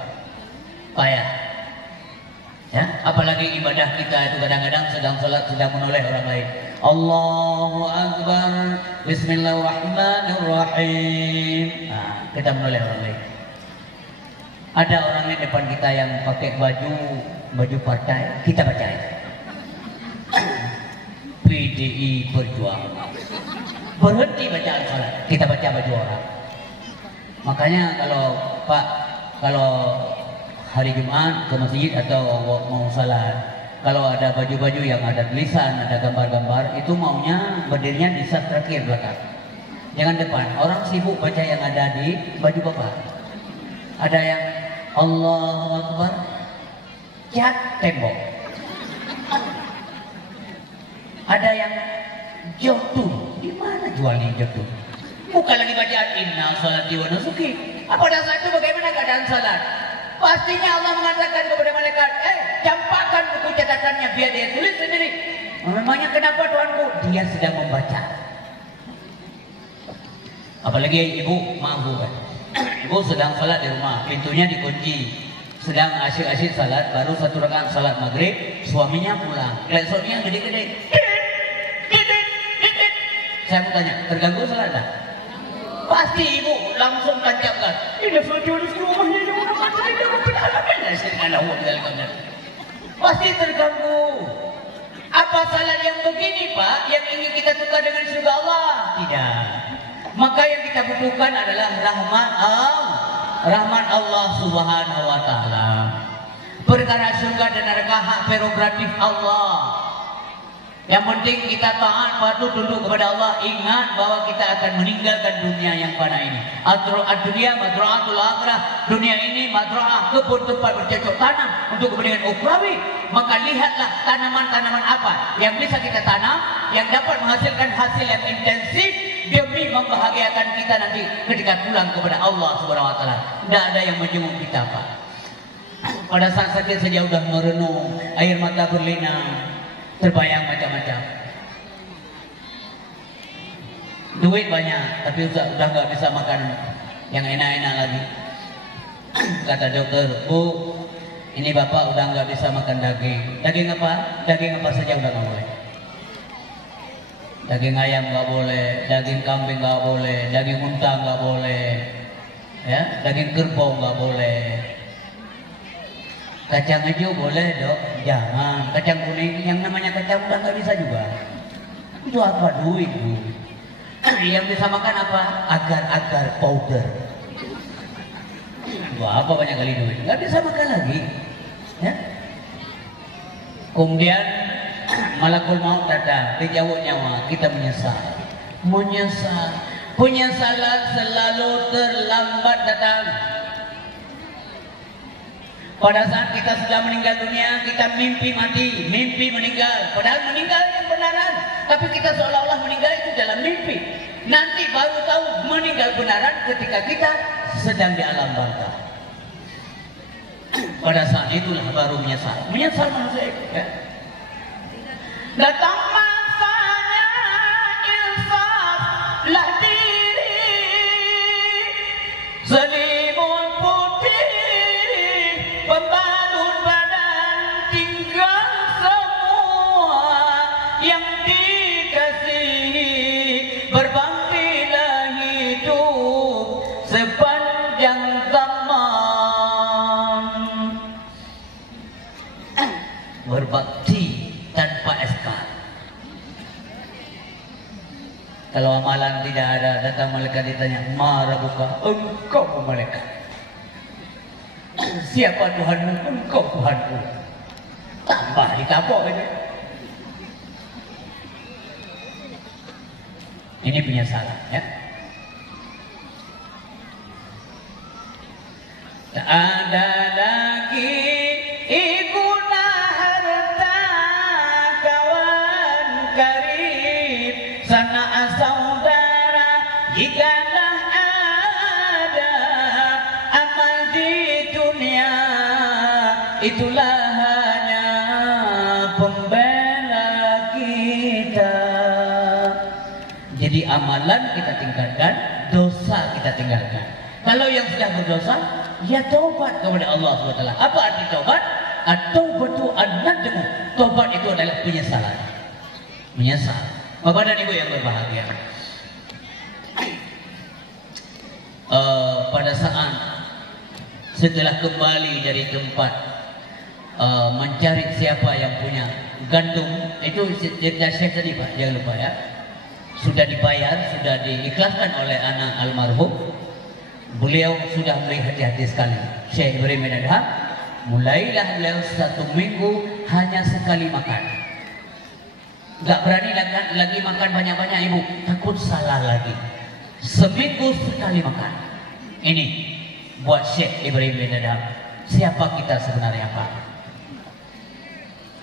Payah. Ya, apalagi ibadah kita itu kadang-kadang sedang salat sedang menoleh orang lain. Allahu Akbar, Bismillahirrahmanirrahim. Kita menoleh orang lain. Ada orang di depan kita yang pakai baju partai, kita bacain. PDI Perjuangan. Berhenti bacaan salat, kita baca baju orang. Makanya kalau hari Jumat ke masjid atau mau salat, kalau ada baju-baju yang ada tulisan, ada gambar-gambar, itu maunya berdirinya di saf terakhir belakang. Jangan depan. Orang sibuk baca yang ada di baju Bapak. Ada yang Allahu Akbar, cat tembok. Ada yang jotun. Di mana jualnya jotun? Bukan lagi bacaan inna sholati wa nusuki. Pada saat itu bagaimana keadaan salat? Pastinya Allah mengatakan kepada malaikat, campakkan buku catatannya biar dia tulis sendiri. Memangnya kenapa Tuanku? Dia sedang membaca. Apalagi ibu, maaf Bu, ibu sedang salat di rumah, pintunya dikunci, sedang asyik-asyik salat, baru 1 rakaat salat maghrib, suaminya pulang, klaksonnya gede-gede. Saya mau tanya, terganggu salat tak? Pasti ibu langsung tancapkan. Ini majelis rumahnya yang pasti terganggu. Apa salah yang begini Pak yang ingin kita tukar dengan surga Allah? Tidak. Maka yang kita butuhkan adalah rahmat Allah Subhanahu wa taala. Perkara surga dan neraka hak prerogatif Allah. Yang penting kita taat, patuh, tunduk kepada Allah. Ingat bahwa kita akan meninggalkan dunia yang fana ini. Ad-dunya madra'atul akhirah. Dunia ini madra'ah, kebun tempat bercocok tanam untuk kepentingan ukhrawi. Maka lihatlah tanaman-tanaman apa yang bisa kita tanam, yang dapat menghasilkan hasil yang intensif demi membahagiakan kita nanti ketika pulang kepada Allah Subhanahu wa taala. Tidak ada yang menjenguk kita, Pak. Pada saat sakit saja sudah merenung, air mata berlinang, terbayang macam-macam. Duit banyak, tapi sudah nggak bisa makan yang enak-enak lagi. Kata dokter, Bu, ini bapak udah nggak bisa makan daging. Daging apa? Daging apa saja udah nggak boleh. Daging ayam nggak boleh, daging kambing nggak boleh, daging unta nggak boleh, ya, daging kerbau nggak boleh. Kacang hijau boleh, Dok? Jangan. Kacang kuning, yang namanya kacang udah nggak bisa juga. Itu apa? Duit, Bu. Yang bisa makan apa? Agar-agar powder. Wah, apa banyak kali duit? Nggak bisa makan lagi. Ya? Kemudian malakul maut datang, dijawab nyawa, kita menyesal. Penyesalan selalu terlambat datang. Pada saat kita sudah meninggal dunia, kita mimpi mati, mimpi meninggal. Padahal meninggal yang benaran, tapi kita seolah-olah meninggal itu dalam mimpi. Nanti baru tahu meninggal benaran ketika kita sedang di alam barzah. Pada saat itulah baru menyesal. Menyesal manusia itu, ya. Datang masanya insaflah diri, selimut putih pembalut badan, tinggal semua yang dikasihi. Berbaktilah hidup sepanjang zaman. Berbakti tanpa SK. Kalau amalan tidak ada, datang malaikat ditanya, "Ma rabbuka?" Engkau malaikat. Siapa Tuhanmu? Engkau Tuhanku. Tambah ditapok aja. Ini penyesalan, ya. Tak ada lagi guna harta, kawan karib, sanak saudara, jikalah ada amal di dunia, itulah hanya pembela kita. Jadi amalan kita tinggalkan, dosa kita tinggalkan. Kalau yang sudah berdosa, ya taubat kepada Allah SWT. Apa arti taubat? At-taubatu an-nadmu. Taubat itu adalah penyesalan. Menyesal. Bapak dan Ibu yang berbahagia. Pada saat setelah kembali dari tempat mencari siapa yang punya gandum, itu cerita Syekh tadi, Pak, jangan lupa, ya. Sudah dibayar, sudah diikhlaskan oleh anak almarhum. Beliau sudah melihat hati sekali. Syekh Ibrahim bin Adham, mulailah beliau 1 minggu hanya sekali makan. Gak berani lagi makan banyak-banyak, Ibu. Takut salah lagi. Seminggu sekali makan. Ini buat Syekh Ibrahim bin Adham. Siapa kita sebenarnya, Pak?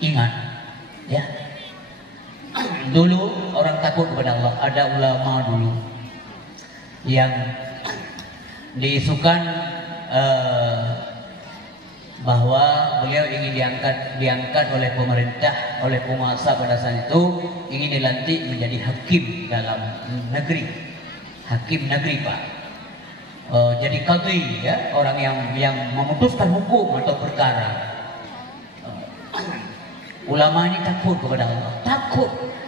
Ingat, ya. Dulu orang takut kepada Allah. Ada ulama dulu yang diisukan bahwa beliau ingin diangkat oleh pemerintah, oleh penguasa pada saat itu, ingin dilantik menjadi hakim dalam negeri, hakim negeri, Pak. Jadi qadhi, ya, orang yang memutuskan hukum atau perkara. Ulama ini takut kepada Allah,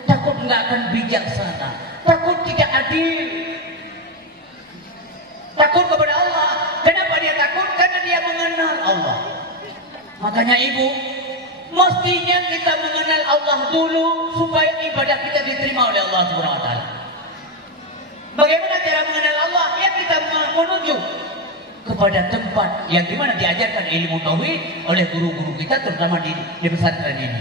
takut nggak akan bijaksana, takut tidak adil. Takut kepada Allah. Kenapa dia takut? Karena dia mengenal Allah. Makanya Ibu, mestinya kita mengenal Allah dulu supaya ibadah kita diterima oleh Allah Subhanahu wa taala. Bagaimana cara mengenal Allah? Ya, kita menuju kepada tempat yang dimana diajarkan ilmu tauhid oleh guru-guru kita, terutama di pesantren ini.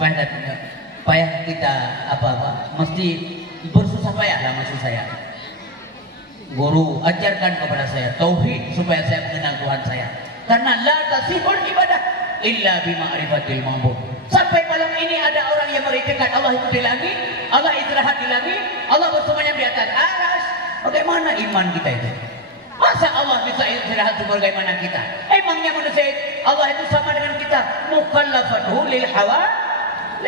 payah kita apa-apa, mesti bersusah payah lah maksud saya. Guru ajarkan kepada saya tauhid supaya saya mengenal Tuhan saya. Karena la tasihul ibadah illa bima'rifatil ma'bud. Sampai malam ini ada orang yang beriktikad Allah itu di langit, Allah istirahat di langit, Allah bersemayam di atas aras. Bagaimana iman kita itu? Masa Allah bisa istirahat sebagaimana kita? Emangnya manusia Allah itu sama dengan kita? Mukallafatuhu lil hawadis.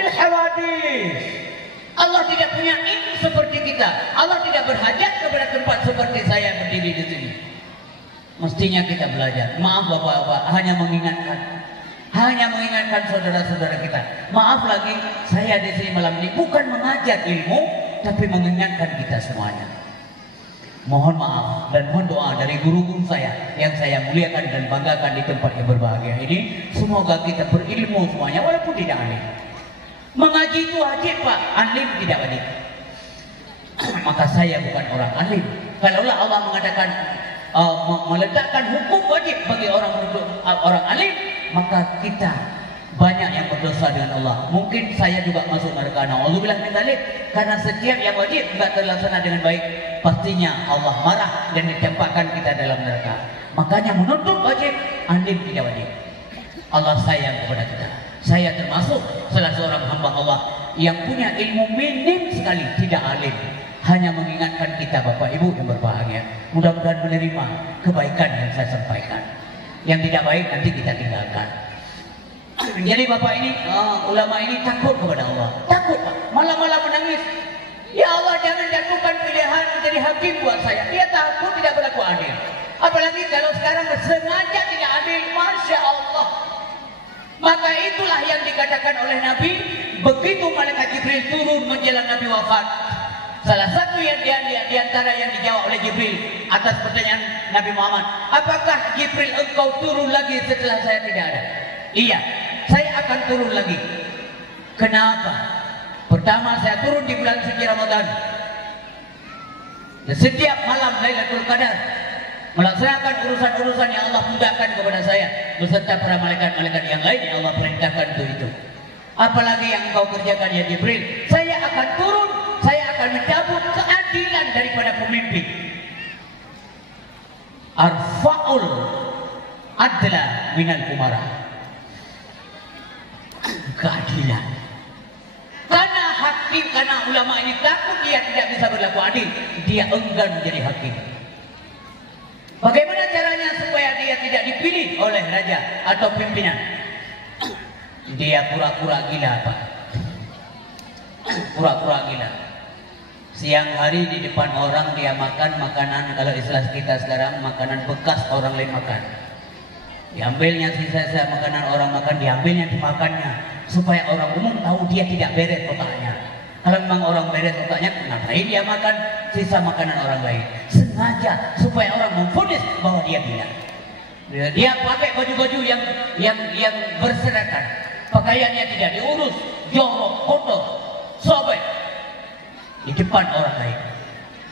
Allah tidak punya ilmu seperti kita. Allah tidak berhajat kepada tempat seperti saya berdiri di sini. Mestinya kita belajar. Maaf bapak-bapak, hanya mengingatkan saudara-saudara kita. Maaf lagi, saya di sini malam ini bukan mengajar ilmu, tapi mengingatkan kita semuanya. Mohon maaf dan mohon doa dari guru-guru saya yang saya muliakan dan banggakan di tempat yang berbahagia ini. Semoga kita berilmu semuanya walaupun tidak alim. Mengaji itu wajib Pak, alim tidak wajib. Maka saya bukan orang alim. Kalaulah Allah mengatakan meletakkan hukum wajib bagi orang alim, maka kita banyak yang berdosa dengan Allah. Mungkin saya juga masuk neraka. Nauzubillah min dzalik. Karena setiap yang wajib tidak terlaksana dengan baik, pastinya Allah marah dan ditempatkan kita dalam neraka. Makanya menuntut wajib, alim tidak wajib. Allah sayang kepada kita. Saya termasuk salah seorang hamba Allah yang punya ilmu minim sekali, tidak alim. Hanya mengingatkan kita Bapak Ibu yang berbahagia. Mudah-mudahan menerima kebaikan yang saya sampaikan. Yang tidak baik nanti kita tinggalkan. Jadi Bapak ini, ulama ini takut kepada Allah. Takut Pak, malam-malam menangis. Ya Allah, jangan jatuhkan pilihan menjadi hakim buat saya. Dia takut tidak berlaku adil. Apalagi kalau sekarang sengaja tidak adil, Masya Allah. Maka itulah yang dikatakan oleh Nabi, begitu malaikat Jibril turun menjelang Nabi wafat. Salah satu yang di antara yang dijawab oleh Jibril atas pertanyaan Nabi Muhammad, apakah Jibril engkau turun lagi setelah saya tidak ada? Iya, saya akan turun lagi. Kenapa? Pertama, saya turun di bulan suci Ramadan. Dan setiap malam Lailatul Qadar melaksanakan urusan-urusan yang Allah mudahkan kepada saya beserta para malaikat-malaikat yang lain yang Allah perintahkan untuk itu. Apalagi yang engkau kerjakan ya Jibril, saya akan turun, saya akan mencabut keadilan daripada pemimpin. Arfa'ul adla minal umara. Keadilan. Karena hakim, karena ulama ini takut dia tidak bisa berlaku adil, dia enggan menjadi hakim. Bagaimana caranya supaya dia tidak dipilih oleh raja atau pimpinan? Dia pura-pura gila Pak. Pura-pura gila. Siang hari di depan orang dia makan makanan, kalau istilah kita sekarang makanan bekas orang lain makan. Diambilnya sisa-sisa makanan orang makan, diambilnya dimakannya. Supaya orang umum tahu dia tidak beres otaknya. Kalau memang orang beres otaknya, ngapain dia makan sisa makanan orang lain? Sengaja supaya orang memvonis bahwa dia gila. Dia pakai baju-baju yang berserakan, pakaiannya tidak diurus, jorok, kotor, sobek di depan orang lain.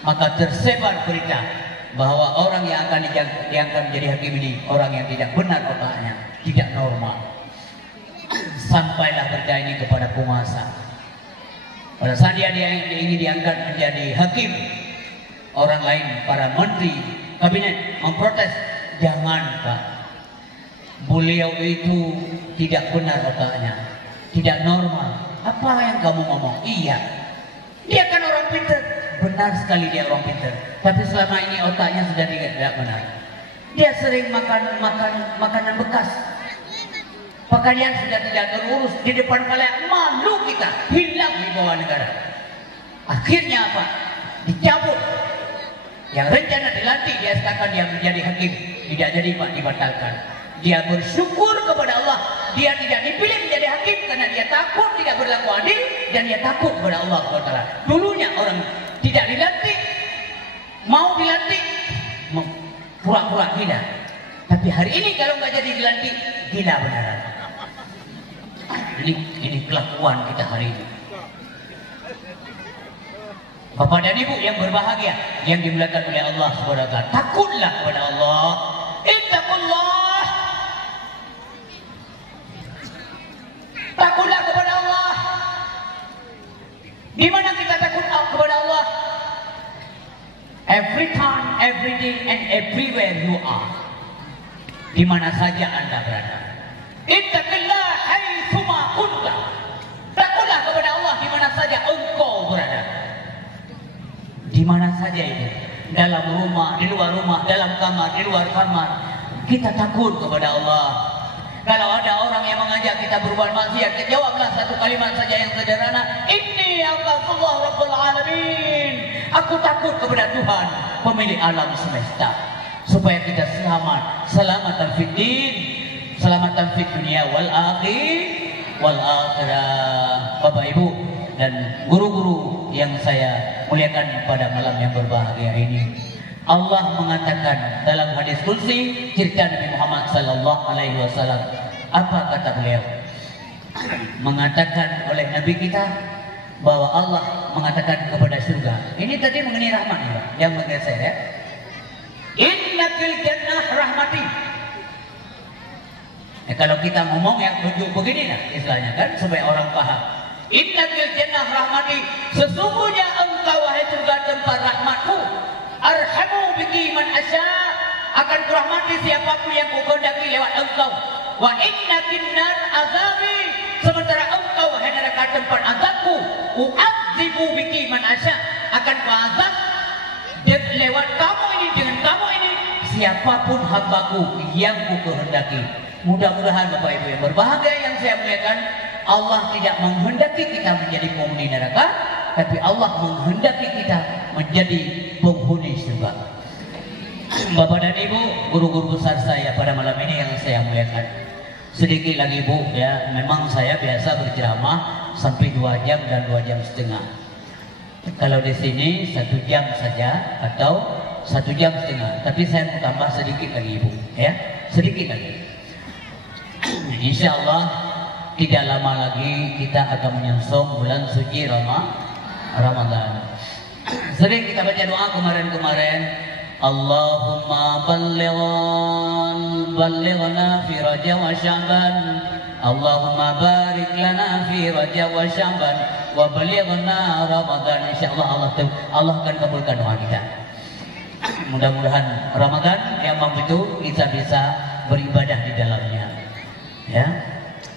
Maka tersebar berita bahwa orang yang akan diangkat menjadi hakim ini orang yang tidak benar otaknya, tidak normal. Sampailah berita ini kepada penguasa. Pada saat dia ingin diangkat menjadi hakim, orang lain, para menteri, kabinet memprotes, jangan Pak. Beliau itu tidak benar otaknya, tidak normal. Apa yang kamu ngomong? Iya, dia kan orang pintar. Benar sekali dia orang pintar. Tapi selama ini otaknya sudah tidak benar. Dia sering makan makanan bekas. Pakaian sudah tidak terurus di depan kalian, malu kita, hilang di bawah negara. Akhirnya apa? Dicabut. Yang rencana dilantik dia katakan dia menjadi hakim, tidak jadi Pak, dibatalkan. Dia bersyukur kepada Allah, dia tidak dipilih menjadi hakim karena dia takut tidak berlaku adil dan dia takut kepada Allah SWT. Dulunya orang tidak dilantik, mau dilantik, pura-pura gila. Tapi hari ini kalau nggak jadi dilantik, gila beneran. Ini kelakuan kita hari ini. Bapak dan Ibu yang berbahagia, yang dimuliakan oleh Allah SWT, takutlah kepada Allah. Ittaqullah. Takutlah kepada Allah. Di mana kita takut kepada Allah? Every time, every day, and everywhere you are. Di mana saja Anda berada. Ittaqillah haitsuma kunta. Takutlah kepada Allah di mana saja engkau berada. Di mana saja itu. Dalam rumah, di luar rumah, dalam kamar, di luar kamar. Kita takut kepada Allah. Kalau ada orang yang mengajak kita berbuat maksiat, kita jawablah satu kalimat saja yang sederhana. Inni akhafullah rabbul alamin. Aku takut kepada Tuhan, pemilik alam semesta. Supaya kita selamat, selamatan fid din, selamatan fid dunia wal akhirah. Bapak Ibu dan guru-guru yang saya muliakan pada malam yang berbahagia ini. Allah mengatakan dalam hadis qudsi cerita Nabi Muhammad sallallahu alaihi wasallam. Apa kata beliau? Mengatakan oleh Nabi kita bahwa Allah mengatakan kepada surga. Ini tadi mengenai rahmat ya, yang mengenai saya ya. Innakil jannah rahmati. Kalau kita ngomong yang tunjuk begini nah istilahnya kan supaya orang paham. Innakil jannah rahmati. Sesungguhnya engkau wahai surga tempat rahmatku. Arhamu biki man asya. Akan kurahmati siapapun yang kukehendaki lewat engkau. Wa innakin nar azabi. Sementara engkau wahai neraka tempat azabku. U'adzibu biki man asya. Akan kuazab lewat kamu ini, dengan kamu ini, siapapun hambaku yang kukehendaki. Mudah-mudahan Bapak Ibu yang berbahagia yang saya muliakan, Allah tidak menghendaki kita menjadi penghuni neraka, tapi Allah menghendaki kita menjadi penghuni surga. Bapak dan Ibu, guru-guru besar saya pada malam ini yang saya muliakan. Sedikit lagi Bu, ya, memang saya biasa berceramah sampai 2 jam dan 2 jam setengah. Kalau di sini 1 jam saja atau 1 jam setengah, tapi saya mau tambah sedikit lagi Ibu, ya, sedikit lagi. Insya Allah tidak lama lagi kita akan menyongsong bulan suci Ramadan. Sering kita baca doa kemarin-kemarin, Allahumma ballighna fi Rajab wa Sya'ban. Allahumma barik lana fi Rajab wa Sya'ban wa ballighna Ramadan. Insyaallah Allah akan kabulkan doa kita. Mudah-mudahan Ramadan yang mampu itu kita bisa beribadah di dalamnya. Ya.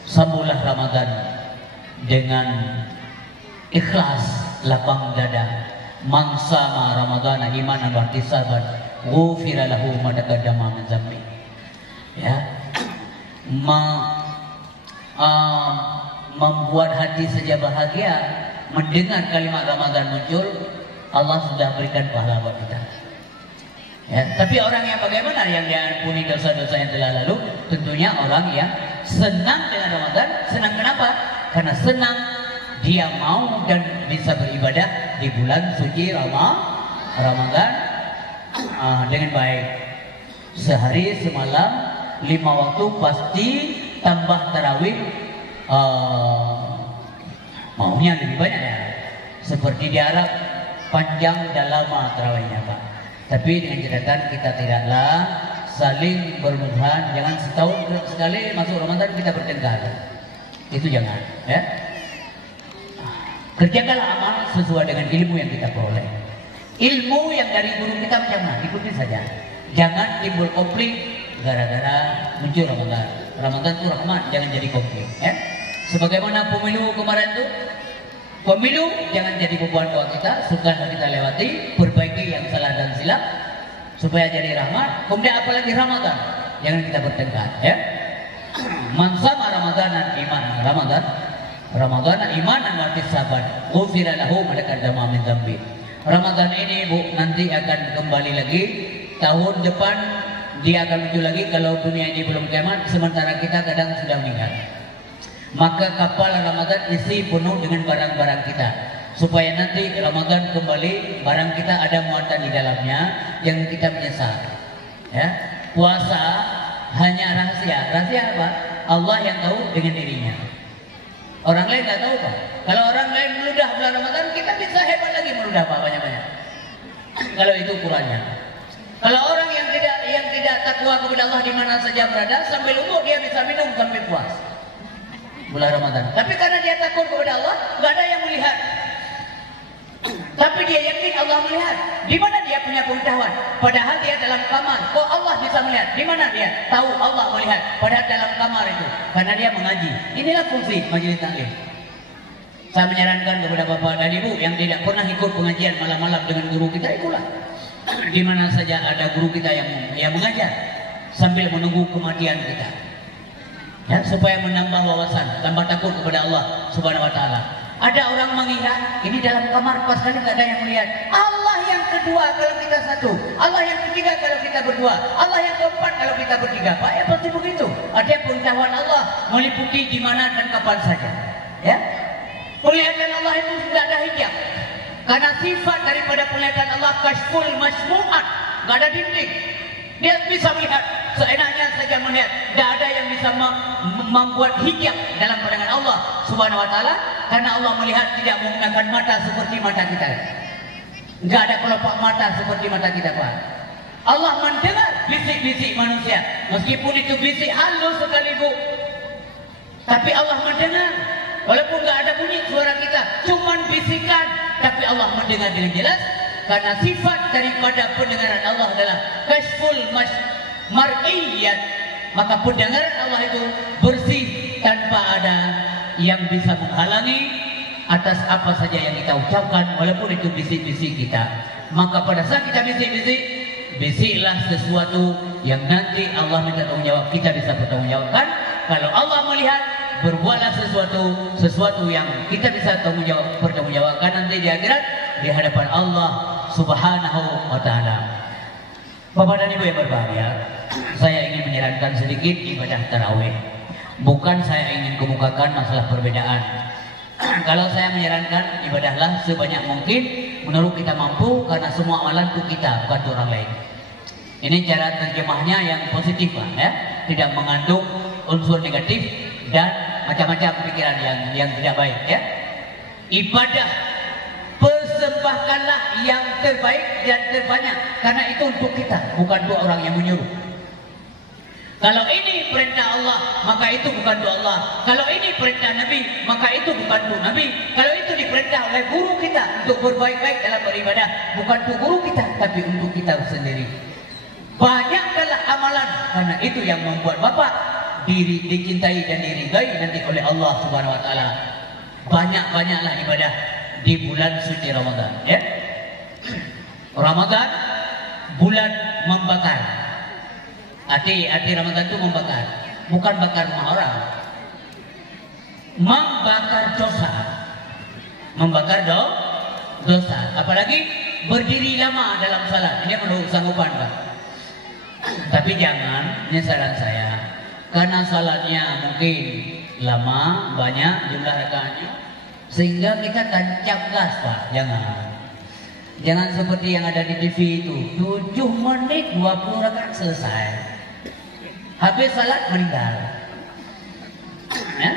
Sambutlah Ramadan dengan ikhlas, lapang dada. Man sama Ramadana imanan wa ihtisaban ghufira lahu ma taqaddama min dzambi. Ya. Membuat hati saja bahagia mendengar kalimat Ramadan muncul, Allah sudah berikan pahala buat kita. Ya, tapi orang yang bagaimana yang diampuni dosa-dosa yang telah lalu? Tentunya orang yang senang dengan Ramadan. Senang kenapa? Karena senang dia mau dan bisa beribadah di bulan suci Ramadan dengan baik. Sehari semalam 5 waktu pasti tambah tarawih, maunya lebih banyak ya. Seperti di Arab panjang dan lama tarawihnya Pak. Tapi dengan catatan kita tidaklah saling bermusuhan. Jangan setahun sekali masuk Ramadan kita bertengkar. Itu jangan ya. Kerjakanlah amal sesuai dengan ilmu yang kita peroleh. Ilmu yang dari guru kita macam mana? Ikuti saja. Jangan timbul konflik gara-gara muncul Ramadan. Ramadan itu rahmat, jangan jadi konflik ya. Sebagaimana pemilu kemarin tuh, pemilu jangan jadi beban doa kita, sudah kita lewati, perbaiki yang salah dan silap supaya jadi rahmat. Kemudian apalagi Ramadan, jangan kita bertengkar ya. Man sama Ramadanan iman Ramadan imanan wa ihtisaban ghufira lahu ma taqaddama min dzambi. Ramadan ini Bu nanti akan kembali lagi, tahun depan dia akan muncul lagi kalau dunia ini belum kiamat, sementara kita kadang sudah meninggal. Maka kapal Ramadan isi penuh dengan barang-barang kita, supaya nanti Ramadan kembali barang kita ada muatan di dalamnya yang kita menyesal ya. Puasa hanya rahasia. Rahasia apa? Allah yang tahu dengan dirinya. Orang lain nggak tahu Pak. Kalau orang lain meludah bulan Ramadan, kita bisa hebat lagi meludah Pak, banyak-banyak. Kalau itu ukurannya. Kalau orang yang tidak takwa kepada Allah di mana saja berada, sambil umur dia bisa minum sampai puas bulan Ramadan. Tapi karena dia takut kepada Allah, nggak ada yang melihat. Tapi dia yakin Allah melihat. Di mana dia punya pengetahuan? Padahal dia dalam kamar. Kok Allah bisa melihat? Di mana dia tahu Allah melihat? Padahal dalam kamar itu. Karena dia mengaji. Inilah fungsi majelis taklim. Saya menyarankan kepada bapak dan ibu yang tidak pernah ikut pengajian malam-malam dengan guru kita, ikulah. Di mana saja ada guru kita yang mengajar sambil menunggu kematian kita. Ya, supaya menambah wawasan, tambah takut kepada Allah Subhanahu wa taala. Ada orang mengira ini dalam kamar pas kali nggak ada yang melihat. Allah yang kedua kalau kita satu, Allah yang ketiga kalau kita berdua, Allah yang keempat kalau kita bertiga. Pak, ya pasti begitu. Ada pengetahuan Allah meliputi di mana dan kapan saja. Ya, penglihatan Allah itu tidak ada hijab. Karena sifat daripada penglihatan Allah kashful masmu'at, nggak ada dinding. Dia bisa melihat seenaknya saja melihat. Tidak ada yang bisa membuat hijab dalam pandangan Allah Subhanahu wa taala, karena Allah melihat tidak menggunakan mata seperti mata kita. Enggak ada kelopak mata seperti mata kita, Pak. Allah mendengar bisik-bisik manusia, meskipun itu bisik halus sekali, Bu. Tapi Allah mendengar. Walaupun enggak ada bunyi suara kita, cuman bisikan, tapi Allah mendengar dengan jelas. Karena sifat daripada pendengaran Allah adalah kashful mar'iyyat, maka pendengaran Allah itu bersih tanpa ada yang bisa menghalangi atas apa saja yang kita ucapkan, walaupun itu bisik-bisik kita. Maka pada saat kita bisik-bisik, bisiklah sesuatu yang nanti Allah minta tanggung jawab, kita bisa bertanggung jawabkan. Kalau Allah melihat, berbuatlah sesuatu yang kita bisa pertanggungjawabkan nanti di akhirat di hadapan Allah Subhanahu wa taala. Bapak dan Ibu yang berbahagia, saya ingin menyarankan sedikit ibadah tarawih. Bukan saya ingin kemukakan masalah perbedaan. Kalau saya menyarankan ibadahlah sebanyak mungkin menurut kita mampu, karena semua amalan untuk kita, bukan untuk orang lain. Ini cara terjemahnya yang positif, Pak, ya. Tidak mengandung unsur negatif dan macam-macam pikiran yang tidak baik, ya. Ibadah persembahkanlah yang terbaik dan terbanyak, karena itu untuk kita, bukan untuk orang yang menyuruh. Kalau ini perintah Allah, maka itu bukan untuk Allah. Kalau ini perintah Nabi, maka itu bukan untuk Nabi. Kalau itu diperintah oleh guru kita untuk berbaik-baik dalam beribadah, bukan untuk guru kita, tapi untuk kita sendiri. Banyakkanlah amalan, karena itu yang membuat Bapak dicintai dan diridai nanti oleh Allah Subhanahu wa taala. Banyak-banyaklah ibadah di bulan suci Ramadan, ya. Ramadan bulan membakar. Arti Ramadan itu membakar, bukan bakar rumah orang. Membakar dosa. Membakar dosa. Apalagi berdiri lama dalam salat. Ini menurut sanggupan, Pak. Tapi jangan, ini saran saya, karena salatnya mungkin lama, banyak jumlah rakaatnya, sehingga kita tancap gas, Pak. Jangan seperti yang ada di TV itu, 7 menit 20 rakaat selesai. Habis salat meninggal. Ya?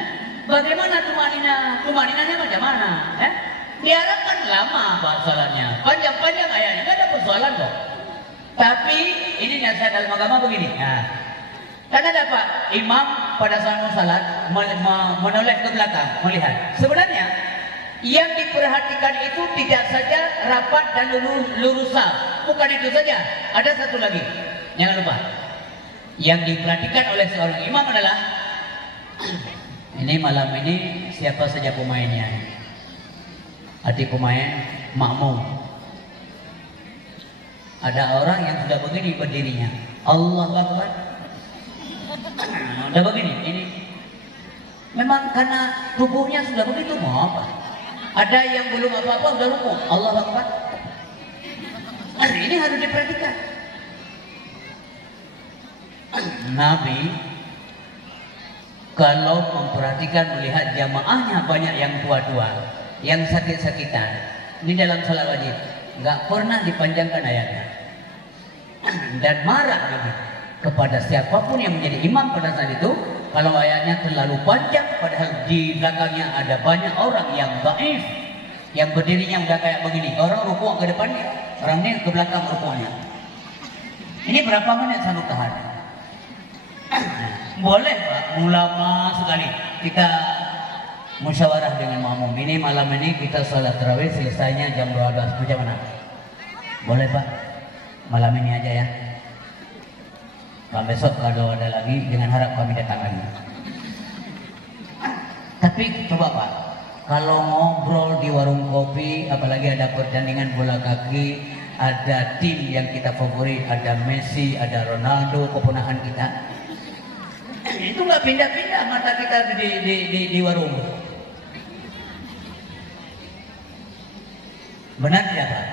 Bagaimana tumaninanya macam mana? Ya? Diharapkan lama Pak salatnya, panjang-panjang ayatnya, nggak ada persoalan kok. Tapi ini nasihat dalam agama begini. Nah, karena dapat imam pada saat mau salat menoleh ke belakang melihat. Sebenarnya yang diperhatikan itu tidak saja rapat dan lurus saf. Bukan itu saja. Ada satu lagi. Jangan lupa. Yang diperhatikan oleh seorang imam adalah ini malam ini siapa saja pemainnya. Arti pemain makmum. Ada orang yang sudah begini berdirinya. Allahu Akbar. Udah begini. Ini memang karena tubuhnya sudah begitu, mau apa? Ada yang belum apa-apa sudah rukuk. Allahu Akbar. Ini harus diperhatikan. Nabi kalau memperhatikan melihat jamaahnya banyak yang tua-tua, yang sakit-sakitan, ini dalam salat wajib nggak pernah dipanjangkan ayatnya, dan marah Nabi kepada siapapun yang menjadi imam pada saat itu kalau ayatnya terlalu panjang, padahal di belakangnya ada banyak orang yang dhaif, yang berdirinya udah kayak begini, orang rukuk ke depannya, orang ini ke belakang rukuknya. Ini berapa menit sanggup tahan? Boleh Pak, ulama sekali kita musyawarah dengan makmum. Ini malam ini kita sholat tarawih selesainya jam 12. Macam mana? Boleh Pak? Malam ini aja ya. Kalau besok kalau ada lagi, dengan harap kami datang lagi. Tapi coba Pak, kalau ngobrol di warung kopi, apalagi ada pertandingan bola kaki, ada tim yang kita favorit, ada Messi, ada Ronaldo, keponakan kita, itu nggak pindah-pindah mata kita di warung. Benar tidak Pak?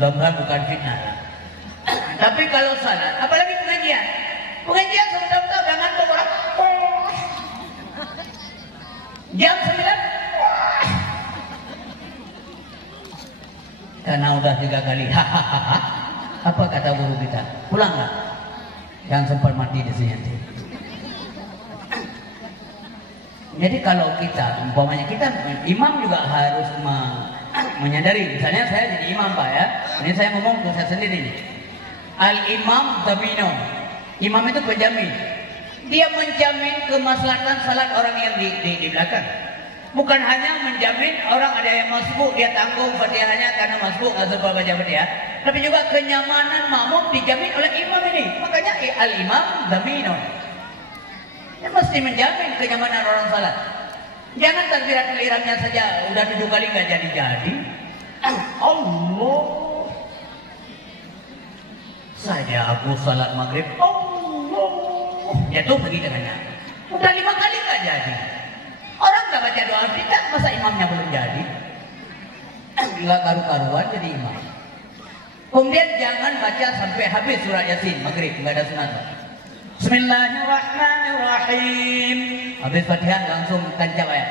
Mudah-mudahan bukan fitnah. Tapi kalau salat, apalagi pengajian, sebentar-bentar udah ngantuk orang. Jam 9 karena udah 3 kali. Apa kata guru kita? Pulang nggak? Yang sempat mati di sini. Jadi kalau kita, umpamanya kita imam juga harus menyadari. Misalnya saya jadi imam Pak ya. Ini saya ngomong ke saya sendiri nih. Al-imam dhaminun. Imam itu penjamin. Dia menjamin kemaslahatan salat orang yang di belakang. Bukan hanya menjamin orang ada yang masbuk, dia tanggung Fatihahnya karena masbuk atau baca Fatihah, tapi juga kenyamanan makmum dijamin oleh imam ini. Makanya al-imam dhaminun. Dia mesti menjamin kenyamanan orang salat. Jangan takbiratul ihramnya saja udah 7 kali nggak jadi-jadi. Allah. Saja aku salat maghrib. Allah. Jatuh pergi dengannya. Udah 5 kali nggak jadi. Orang nggak baca doa kita, masa imamnya belum jadi? Nggak karu-karuan jadi imam. Kemudian jangan baca sampai habis surat Yasin maghrib, nggak ada sunat. Bismillahirrahmanirrahim. Habis Fatihah langsung tancap ayat.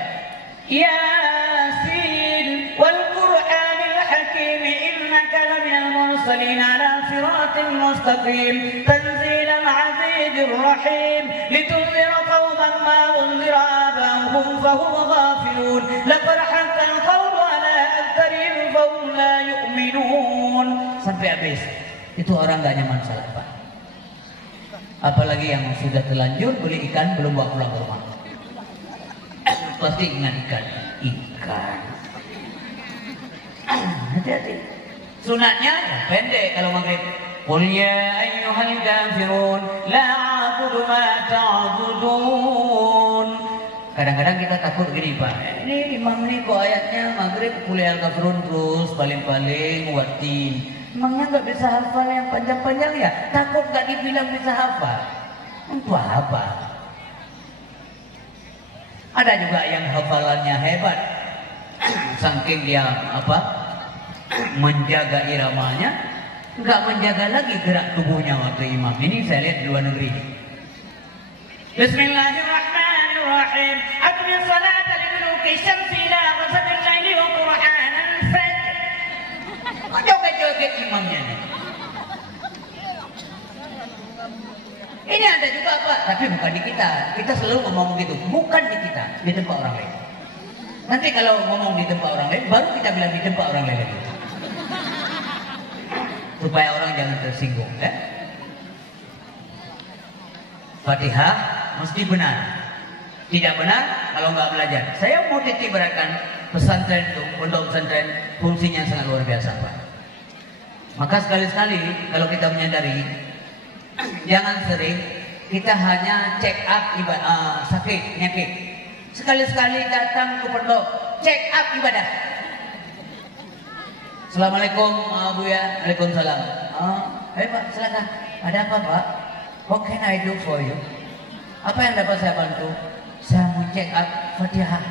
Yasin wal Qur'anil Hakim innaka laminal mursalin ala siratin mustaqim tanzilal azizir rahim litunzira qauman ma unzira abahum fahum ghafilun laqad haqqal qawlu ala aktharihim fahum la yu'minun. Sampai habis. Itu orang gak nyaman salat Pak. Apalagi yang sudah terlanjur beli ikan belum bawa pulang ke rumah. Pasti ingat ikan. Hati-hati. Sunatnya ya pendek kalau maghrib. Qul ya ayyuhal kafirun la a'budu ma ta'budun. Kadang-kadang kita takut gini Pak. Ini imam nih kok ayatnya maghrib qul ya kafirun terus paling-paling watin. Emangnya nggak bisa hafal yang panjang-panjang ya? Takut nggak dibilang bisa hafal. Untuk apa? Ada juga yang hafalannya hebat, saking dia menjaga iramanya, nggak menjaga lagi gerak tubuhnya waktu imam. Ini saya lihat di luar negeri. Bismillahirrahmanirrahim. Aqmis salata liduluki syamsi ila ghasaqil laili wa qur'anal fajr. Kok joget-joget imamnya nih? Ini ada juga Pak, tapi bukan di kita. Kita selalu ngomong begitu, bukan di kita, di tempat orang lain. Nanti kalau ngomong di tempat orang lain, baru kita bilang di tempat orang lain lagi. Supaya orang jangan tersinggung, ya. Fatihah mesti benar. Tidak benar kalau nggak belajar. Saya mau titik beratkan pesantren itu, pondok pesantren fungsinya sangat luar biasa Pak. Maka sekali-sekali kalau kita menyadari, jangan sering kita hanya check up ibadah sakit penyakit. Sekali-sekali datang ke pondok, check up ibadah. Assalamualaikum Bu ya. Waalaikumsalam. Pak silakan. Ada apa Pak? What can I do for you? Apa yang dapat saya bantu? Saya mau check up Fatihah.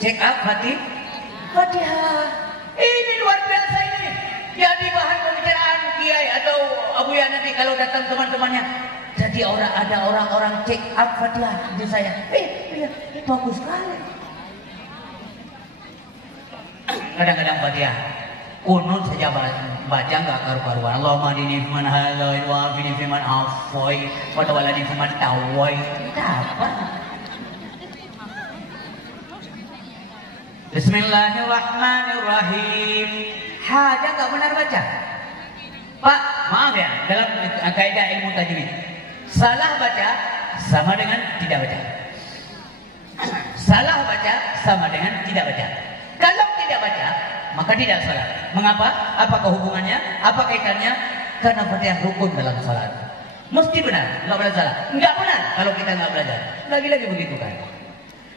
Check up Fatihah. Ini luar biasa ini. Jadi bahan pembicaraan kiai atau abuya nanti kalau datang teman-temannya. Jadi ada orang-orang check up Fatihah di saya. Iya, bagus sekali. Kadang-kadang Fatihah kunut saja baca nggak karu-karuan. Allahumma dini fiman halal wa afini fiman afoi wa tawallani fiman tawai. Apa? Bismillahirrahmanirrahim. Aja nggak benar baca. Pak, maaf ya, dalam kaidah ilmu tajwid, salah baca sama dengan tidak baca. Salah baca sama dengan tidak baca. Kalau tidak baca, maka tidak salat. Mengapa? Apakah hubungannya? Apa kaitannya? Karena Fatihah rukun dalam salat. Mesti benar, nggak boleh salah. Nggak benar kalau kita nggak belajar. Lagi-lagi begitu kan.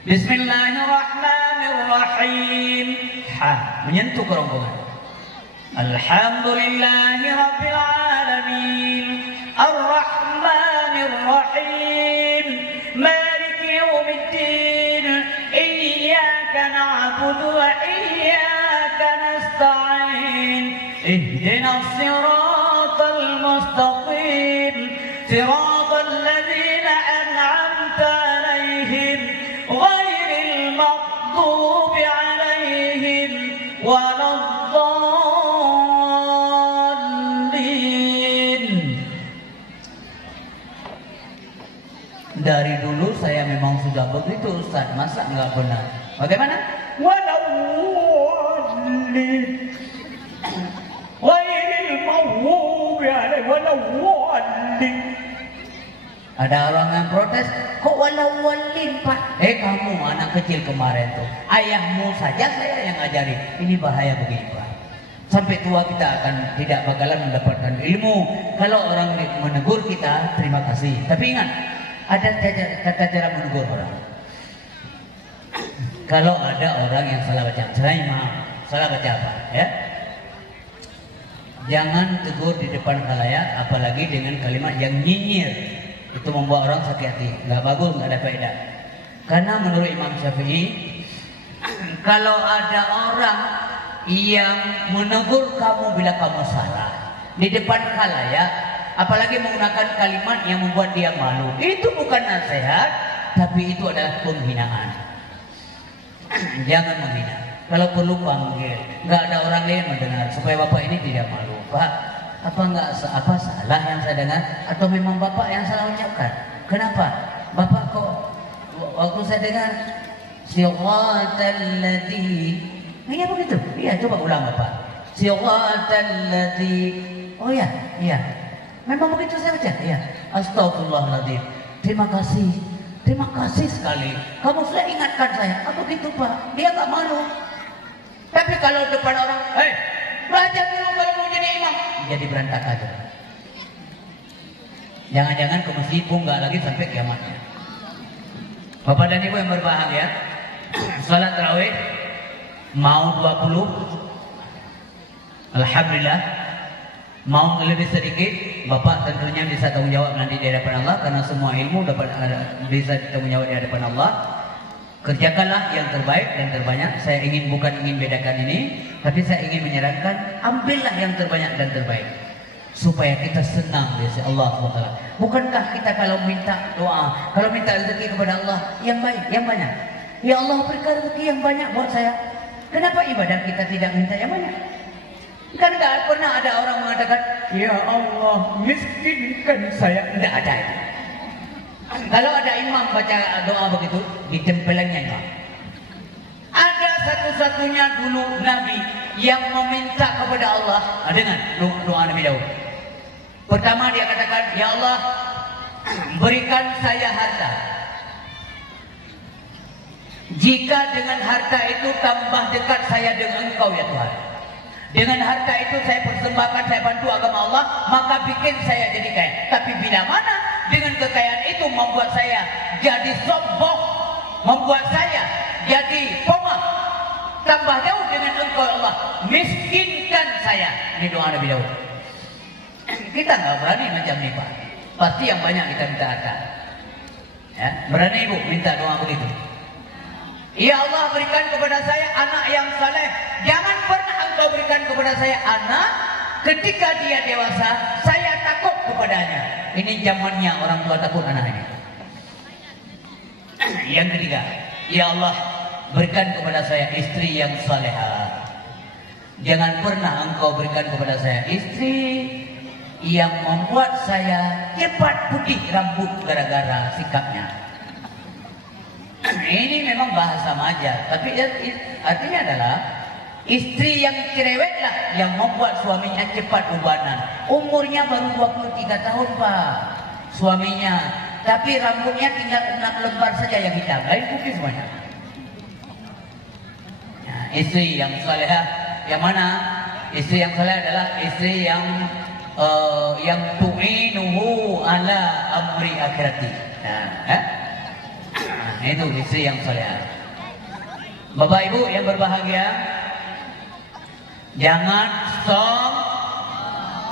Bismillahirrahmanirrahim. Ha, menyentuh kerongkongan. Alhamdulillahi rabbil alamin. Ar-Rahmanir Rahim. Maliki yaumiddin. Iyyaka na'budu wa iyyaka nasta'in. Ihdinas siratal mustaqim. Siratal ladzina an'amta 'alaihim ghairil maghdubi 'alaihim waladdallin. Dari dulu saya memang sudah begitu Ustaz, masa enggak benar? Bagaimana? Waladdallin. Ghairil maghdubi 'alaihim waladdallin. Ada orang yang protes, kok walawalin Pak? Kamu anak kecil kemarin tuh, ayahmu saja saya yang ngajari. Ini bahaya begini Pak. Sampai tua kita akan tidak bakalan mendapatkan ilmu. Kalau orang menegur kita, terima kasih. Tapi ingat, ada tata cara menegur orang. Kalau ada orang yang salah baca, saya maaf, salah baca apa? Ya, jangan tegur di depan khalayak, apalagi dengan kalimat yang nyinyir. Itu membuat orang sakit hati, nggak bagus, nggak ada faedah. Karena menurut Imam Syafi'i, kalau ada orang yang menegur kamu bila kamu salah di depan khalayak, apalagi menggunakan kalimat yang membuat dia malu, itu bukan nasihat, tapi itu adalah penghinaan. Jangan menghina. Kalau perlu panggil, nggak ada orang lain mendengar supaya bapak ini tidak malu. Pak, apa salah yang saya dengar, atau memang bapak yang salah ucapkan? Kenapa bapak kok waktu saya dengar siratal ladzi, iya begitu? Iya, coba ulang bapak. Siratal ladzi. Oh ya, iya. Memang begitu saya baca. Iya. Astagfirullahaladzim. Terima kasih sekali. Kamu sudah ingatkan saya. Apa gitu Pak? Dia nggak malu. Tapi kalau depan orang, belajar dulu baru mau jadi imam, jadi berantakan aja. Jangan-jangan ke masjid pun nggak lagi sampai kiamatnya. Bapak dan Ibu yang berbahagia, salat tarawih mau 20, alhamdulillah. Mau lebih sedikit, Bapak tentunya bisa tanggung jawab nanti di hadapan Allah, karena semua ilmu dapat bisa tanggung jawab di hadapan Allah. Kerjakanlah yang terbaik dan terbanyak. Saya bukan ingin bedakan ini, tapi saya ingin menyarankan, ambillah yang terbanyak dan terbaik supaya kita senang di sisi Allah SWT. Bukankah kita kalau minta doa, kalau minta rezeki kepada Allah yang baik, yang banyak, ya Allah berikan rezeki yang banyak buat saya. Kenapa ibadah kita tidak minta yang banyak? Kan gak pernah ada orang mengatakan, ya Allah miskinkan saya. Tidak ada itu. Kalau ada imam baca doa begitu, ditempelannya imam. Ada satu-satunya dulu Nabi yang meminta kepada Allah dengan doa Nabi Daud. Pertama dia katakan, ya Allah berikan saya harta. Jika dengan harta itu tambah dekat saya dengan Engkau ya Tuhan. Dengan harta itu saya persembahkan, saya bantu agama Allah, maka bikin saya jadi kaya. Tapi bila mana dengan kekayaan itu membuat saya jadi sombong, membuat saya jadi pemah, tambah jauh dengan Engkau ya Allah, miskinkan saya. Ini doa Nabi Daud. Kita nggak berani macam ini Pak. Pasti yang banyak kita minta harta. Ya, berani Ibu minta doa begitu? Ya Allah berikan kepada saya anak yang saleh. Jangan pernah Engkau berikan kepada saya anak ketika dia dewasa saya takut kepadanya. Ini zamannya orang tua takut anaknya. Yang ketiga, ya Allah berikan kepada saya istri yang salehah. Jangan pernah Engkau berikan kepada saya istri yang membuat saya cepat putih rambut gara-gara sikapnya. Ini memang bahasa majar, tapi artinya adalah istri yang cerewetlah yang membuat suaminya cepat ubanan. Umurnya baru 23 tahun Pak suaminya, tapi rambutnya tinggal 6 lembar saja yang hitam, lain putih semuanya. istri yang salehah. Yang mana istri yang saleh adalah istri yang tu'inuhu ala amri akhirati. Itu istri yang saleh. Bapak Ibu yang berbahagia, jangan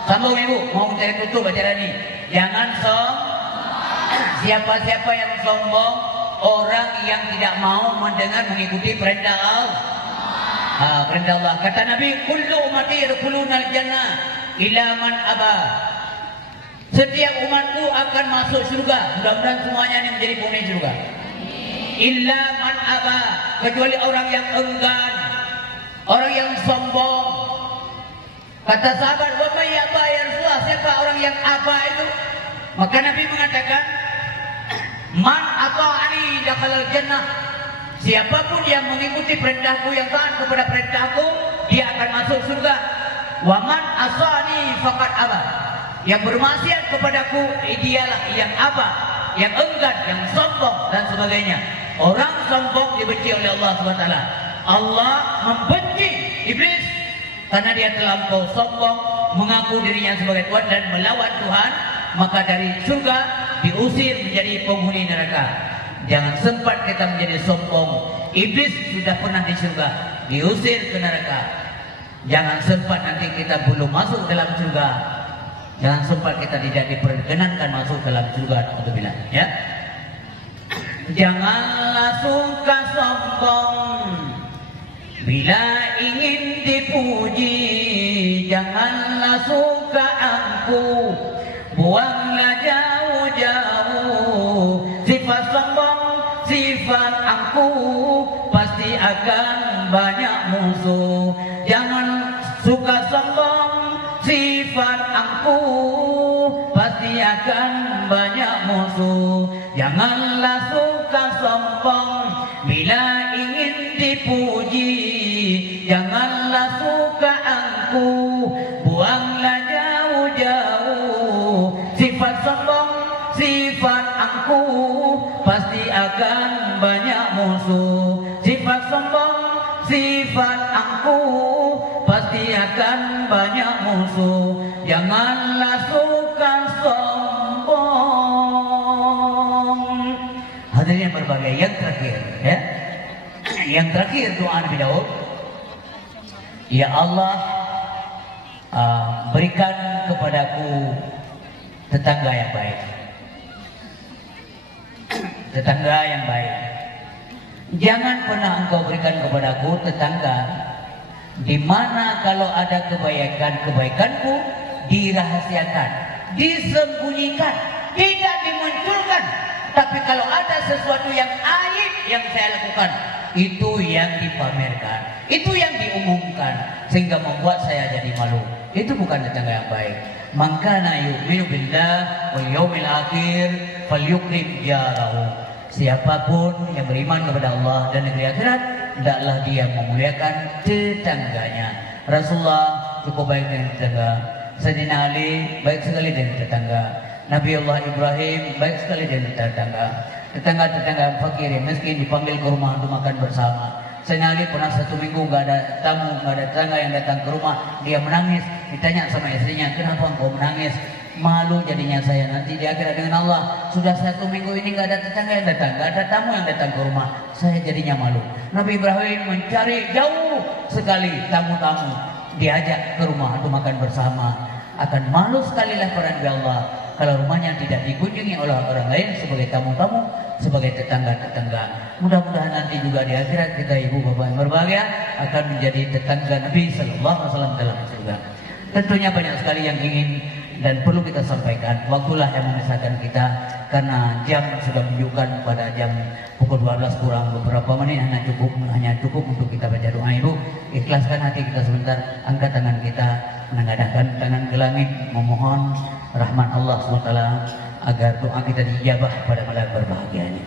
sambung Ibu, mau mencari tutup acara ini. Jangan siapa-siapa yang sombong, orang yang tidak mau mendengar mengikuti perintah Allah. Perintah Allah. Kata Nabi, kullu ummati yadkhuluna al-jannah illa man aba. Setiap umatku akan masuk surga. Mudah-mudahan semuanya ini menjadi penghuni surga. Illa man aba, kecuali orang yang enggan, orang yang sombong. Kata sahabat, wa may yaba ya Rasulullah, siapa orang yang aba itu? Maka Nabi mengatakan, man ata'ani dakhalal jannah. Siapapun yang mengikuti perintahku, yang taat kepada perintahku, dia akan masuk surga. Wa man asani faqad aba. Yang bermaksiat kepadaku, dialah yang aba, yang enggan, yang sombong dan sebagainya. Orang sombong dibenci oleh Allah SWT. Allah membenci iblis karena dia terlampau sombong, mengaku dirinya sebagai Tuhan dan melawan Tuhan. Maka dari surga diusir menjadi penghuni neraka. Jangan sempat kita menjadi sombong. Iblis sudah pernah di surga, diusir ke neraka. Jangan sempat nanti kita belum masuk dalam surga. Jangan sempat kita tidak diperkenankan masuk dalam surga. Alhamdulillah, ya. Janganlah suka sombong bila ingin dipuji. Janganlah suka angkuh, buanglah jauh-jauh. Sifat sombong, sifat angkuh, pasti akan banyak musuh. Jangan suka sombong, sifat angkuh, pasti akan banyak musuh. Janganlah suka sombong bila ingin dipuji. Janganlah suka angkuh, buanglah jauh-jauh. Sifat sombong, sifat angkuh, pasti akan banyak musuh. Sifat sombong, sifat angkuh, pasti akan banyak musuh. Janganlah suka sombong. Hadirin yang berbahagia, yang terakhir, ya. Yang terakhir doa Nabi Daud. Ya Allah, berikan kepadaku tetangga yang baik. Tetangga yang baik. Jangan pernah engkau berikan kepadaku tetangga di mana kalau ada kebaikanku dirahasiakan, disembunyikan, tidak dimunculkan. Tapi kalau ada sesuatu yang aib yang saya lakukan, itu yang dipamerkan, itu yang diumumkan, sehingga membuat saya jadi malu. Itu bukan tetangga yang baik. Man kana yu'minu billah wal yaumil akhir falyukrim jarahu. Siapapun yang beriman kepada Allah dan negeri akhirat, hendaklah dia memuliakan tetangganya. Rasulullah cukup baik dengan tetangga. Sayyidina Ali baik sekali dengan tetangga. Nabi Allah Ibrahim baik sekali dengan tetangga. Tetangga-tetangga fakir yang miskin dipanggil ke rumah untuk makan bersama. Sayyidina Ali pernah 1 minggu nggak ada tamu, nggak ada tetangga yang datang ke rumah. Dia menangis. Ditanya sama istrinya, kenapa engkau menangis? Malu jadinya saya nanti di akhirat dengan Allah. Sudah 1 minggu ini nggak ada tetangga yang datang, nggak ada tamu yang datang ke rumah. Saya jadinya malu. Nabi Ibrahim mencari jauh sekali tamu-tamu, diajak ke rumah untuk makan bersama. Akan malu sekali lah para Nabi Allah kalau rumahnya tidak dikunjungi oleh orang lain sebagai tamu-tamu, sebagai tetangga-tetangga. Mudah-mudahan nanti juga di akhirat kita ibu bapak yang berbahagia akan menjadi tetangga Nabi Sallallahu Alaihi Wasallam dalam surga. Tentunya banyak sekali yang ingin dan perlu kita sampaikan. Waktulah yang memisahkan kita karena jam sudah menunjukkan pada jam pukul 12 kurang beberapa menit. Hanya cukup untuk kita baca doa. Ibu, ikhlaskan hati kita sebentar, angkat tangan kita, menengadahkan tangan ke langit, memohon rahmat Allah SWT agar doa kita dijabah pada malam berbahagia ini.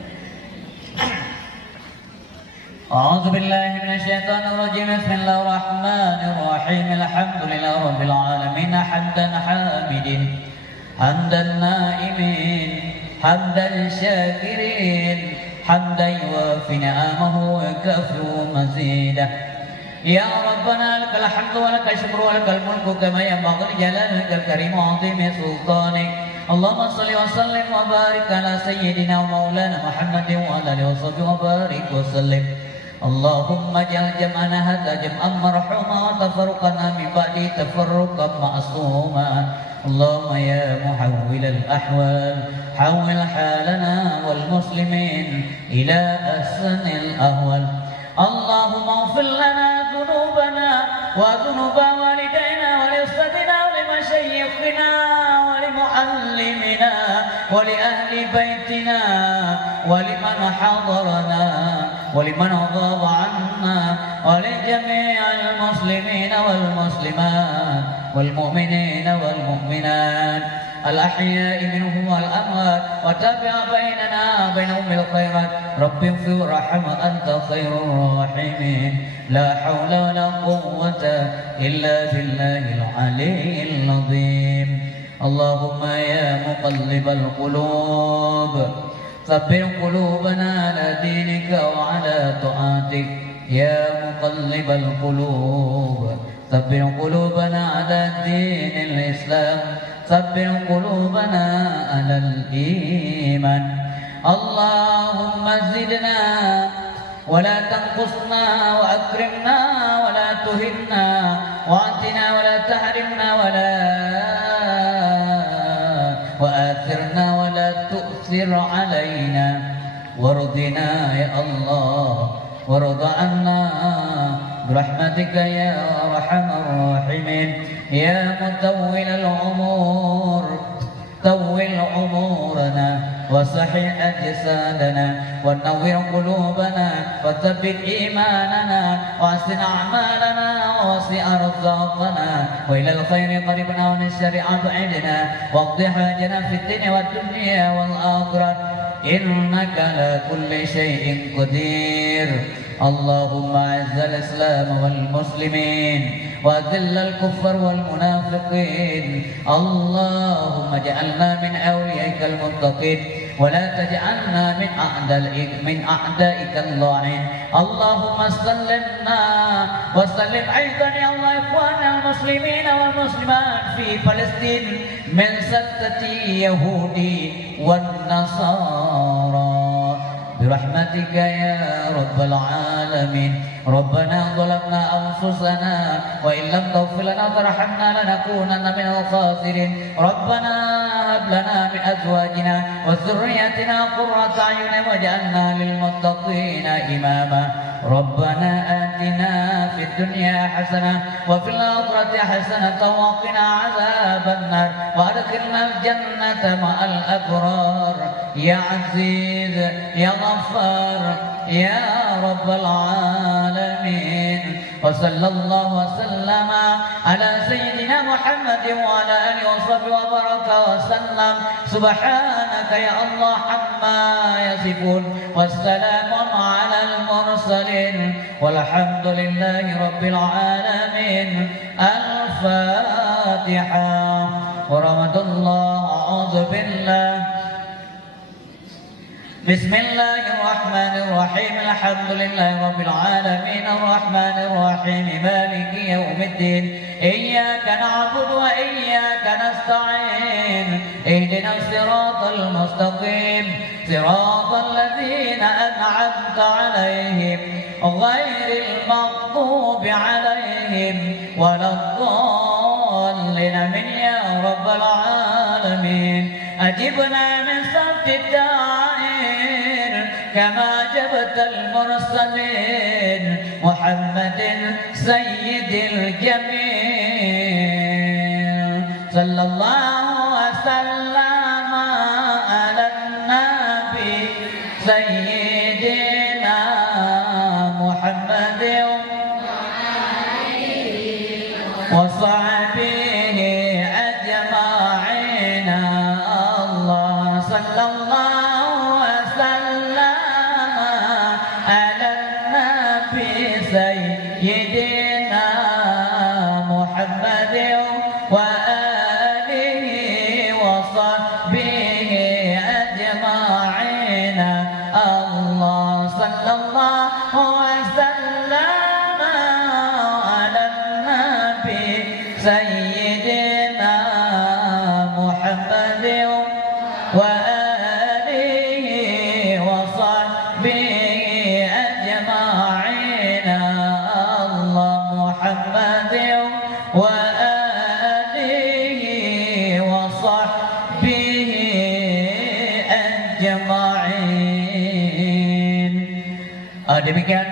A'udzu billahi minasyaitonir rajim. Bismillahirrahmanirrahim. Alhamdulillahirabbil alamin hamdan hamidin, hamdan naimin, hamdan syakirin, hamdan yuwafi ni'amahu wa kafu mazidah. يا ربنا لك الحمد ولك الشكر ولك الملك كما ينبغي لجلالك الكريم وعظيم سلطانك. اللهم صل وسلم وبارك على سيدنا ومولانا محمد وعلى اله وصحبه وبارك وسلم. اللهم اجعل جمعنا هذا جمعا مرحوما وتفرقنا من بعده تفرقا معصوما. اللهم يا محول الأحوال حول حالنا والمسلمين إلى أحسن الأهوال. اللهم اغفر لنا ذنوبنا وذنوب والدينا ولأستاذنا ولمشايخنا ولمعلمنا ولأهل بيتنا ولمن حضرنا ولمن غاب عنا ولجميع المسلمين والمسلمات والمؤمنين والمؤمنات الأحياء منهم والأموات وتابع بيننا بينهم بالخيرات. رب اغفر وارحم أنت خير الراحمين. لا حول ولا قوة إلا بالله العلي العظيم. اللهم يا مقلب القلوب ثبت قلوبنا على دينك وعلى طاعتك. يا مقلب القلوب ثبت قلوبنا على دين الإسلام. ثبت قلوبنا على الإيمان. اللهم زدنا ولا تنقصنا وأكرمنا ولا تهنا وأعطنا ولا تحرمنا وآثرنا ولا تؤثر علينا. وارضنا يا الله وارض عنا برحمتك يا أرحم الراحمين. يا مطول العمور طول عمورنا وصحح أجسادنا ونور قلوبنا وثبت إيماننا وأحسن أعمالنا ووسع رزقنا وإلى الخير قربنا ومن الشر أبعدنا واقض حاجنا في الدنيا والدنيا والآخرة إنك على كل شيء قدير. اللهم أعز الإسلام والمسلمين وأذل الكفر والمنافقين. اللهم اجعلنا من أوليائك المتقين ولا تجعلنا من أعدائك اللاعين. اللهم سلمنا وسلم أيضا يا الله إخواننا المسلمين والمسلمات في فلسطين من سلطة يهود والنصارى برحمتك يا رب العالمين. ربنا ظلمنا أنفسنا وإن لم تغفر لنا وترحمنا لنكونن من الخاسرين. ربنا هب لنا من أزواجنا وذرياتنا قرة أعين واجعلنا للمتقين إماما. ربنا آتنا في الدنيا حسنة وفي الآخرة حسنة وقنا عذاب النار وأدخلنا الجنة مع الأبرار. يا عزيز يا غفار يا رب العالمين. وصلى الله وسلم على سيدنا محمد وعلى آله وصحبه وبارك وسلم. سبحانك يا الله عما يصفون والسلام على المرسلين والحمد لله رب العالمين. الفاتحة ورحمة الله. أعوذ بالله. بسم الله الرحمن الرحيم. الحمد لله رب العالمين الرحمن الرحيم مالك يوم الدين. إياك نعبد وإياك نستعين. اهدنا الصراط المستقيم صراط الذين أنعمت عليهم غير المغضوب عليهم ولا الضالين من يا رب العالمين. أجبنا من صوت الداعين كما جبت المرسلين محمد سيد الجميع. صلى الله وسلم على النبي سيدنا محمد وصحبه أجمعين. الله صلى الله وسلم على النبي سيدنا محمد وآله وصحبه أجمعين. الله صلى الله وسلم وصحبه أجمعين. Demikian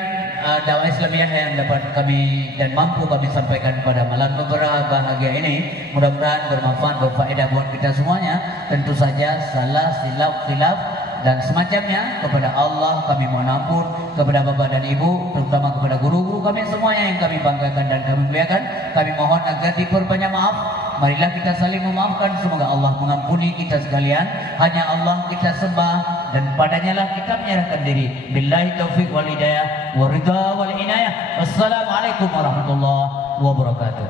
dakwah Islamiyah yang dapat kami dan mampu kami sampaikan pada malam berbahagia ini. Mudah-mudahan bermanfaat, berfaedah buat kita semuanya. Tentu saja salah, silap, khilaf dan semacamnya kepada Allah kami mohon ampun, kepada bapak dan ibu, terutama kepada guru-guru kami semuanya yang kami banggakan dan kami muliakan. Kami mohon agar diperbanyak maaf. Marilah kita saling memaafkan. Semoga Allah mengampuni kita sekalian. Hanya Allah kita sembah dan padanya lah kita menyerahkan diri. Billahi taufiq wal hidayah wa ridha wal inayah. Wassalamualaikum warahmatullahi wabarakatuh.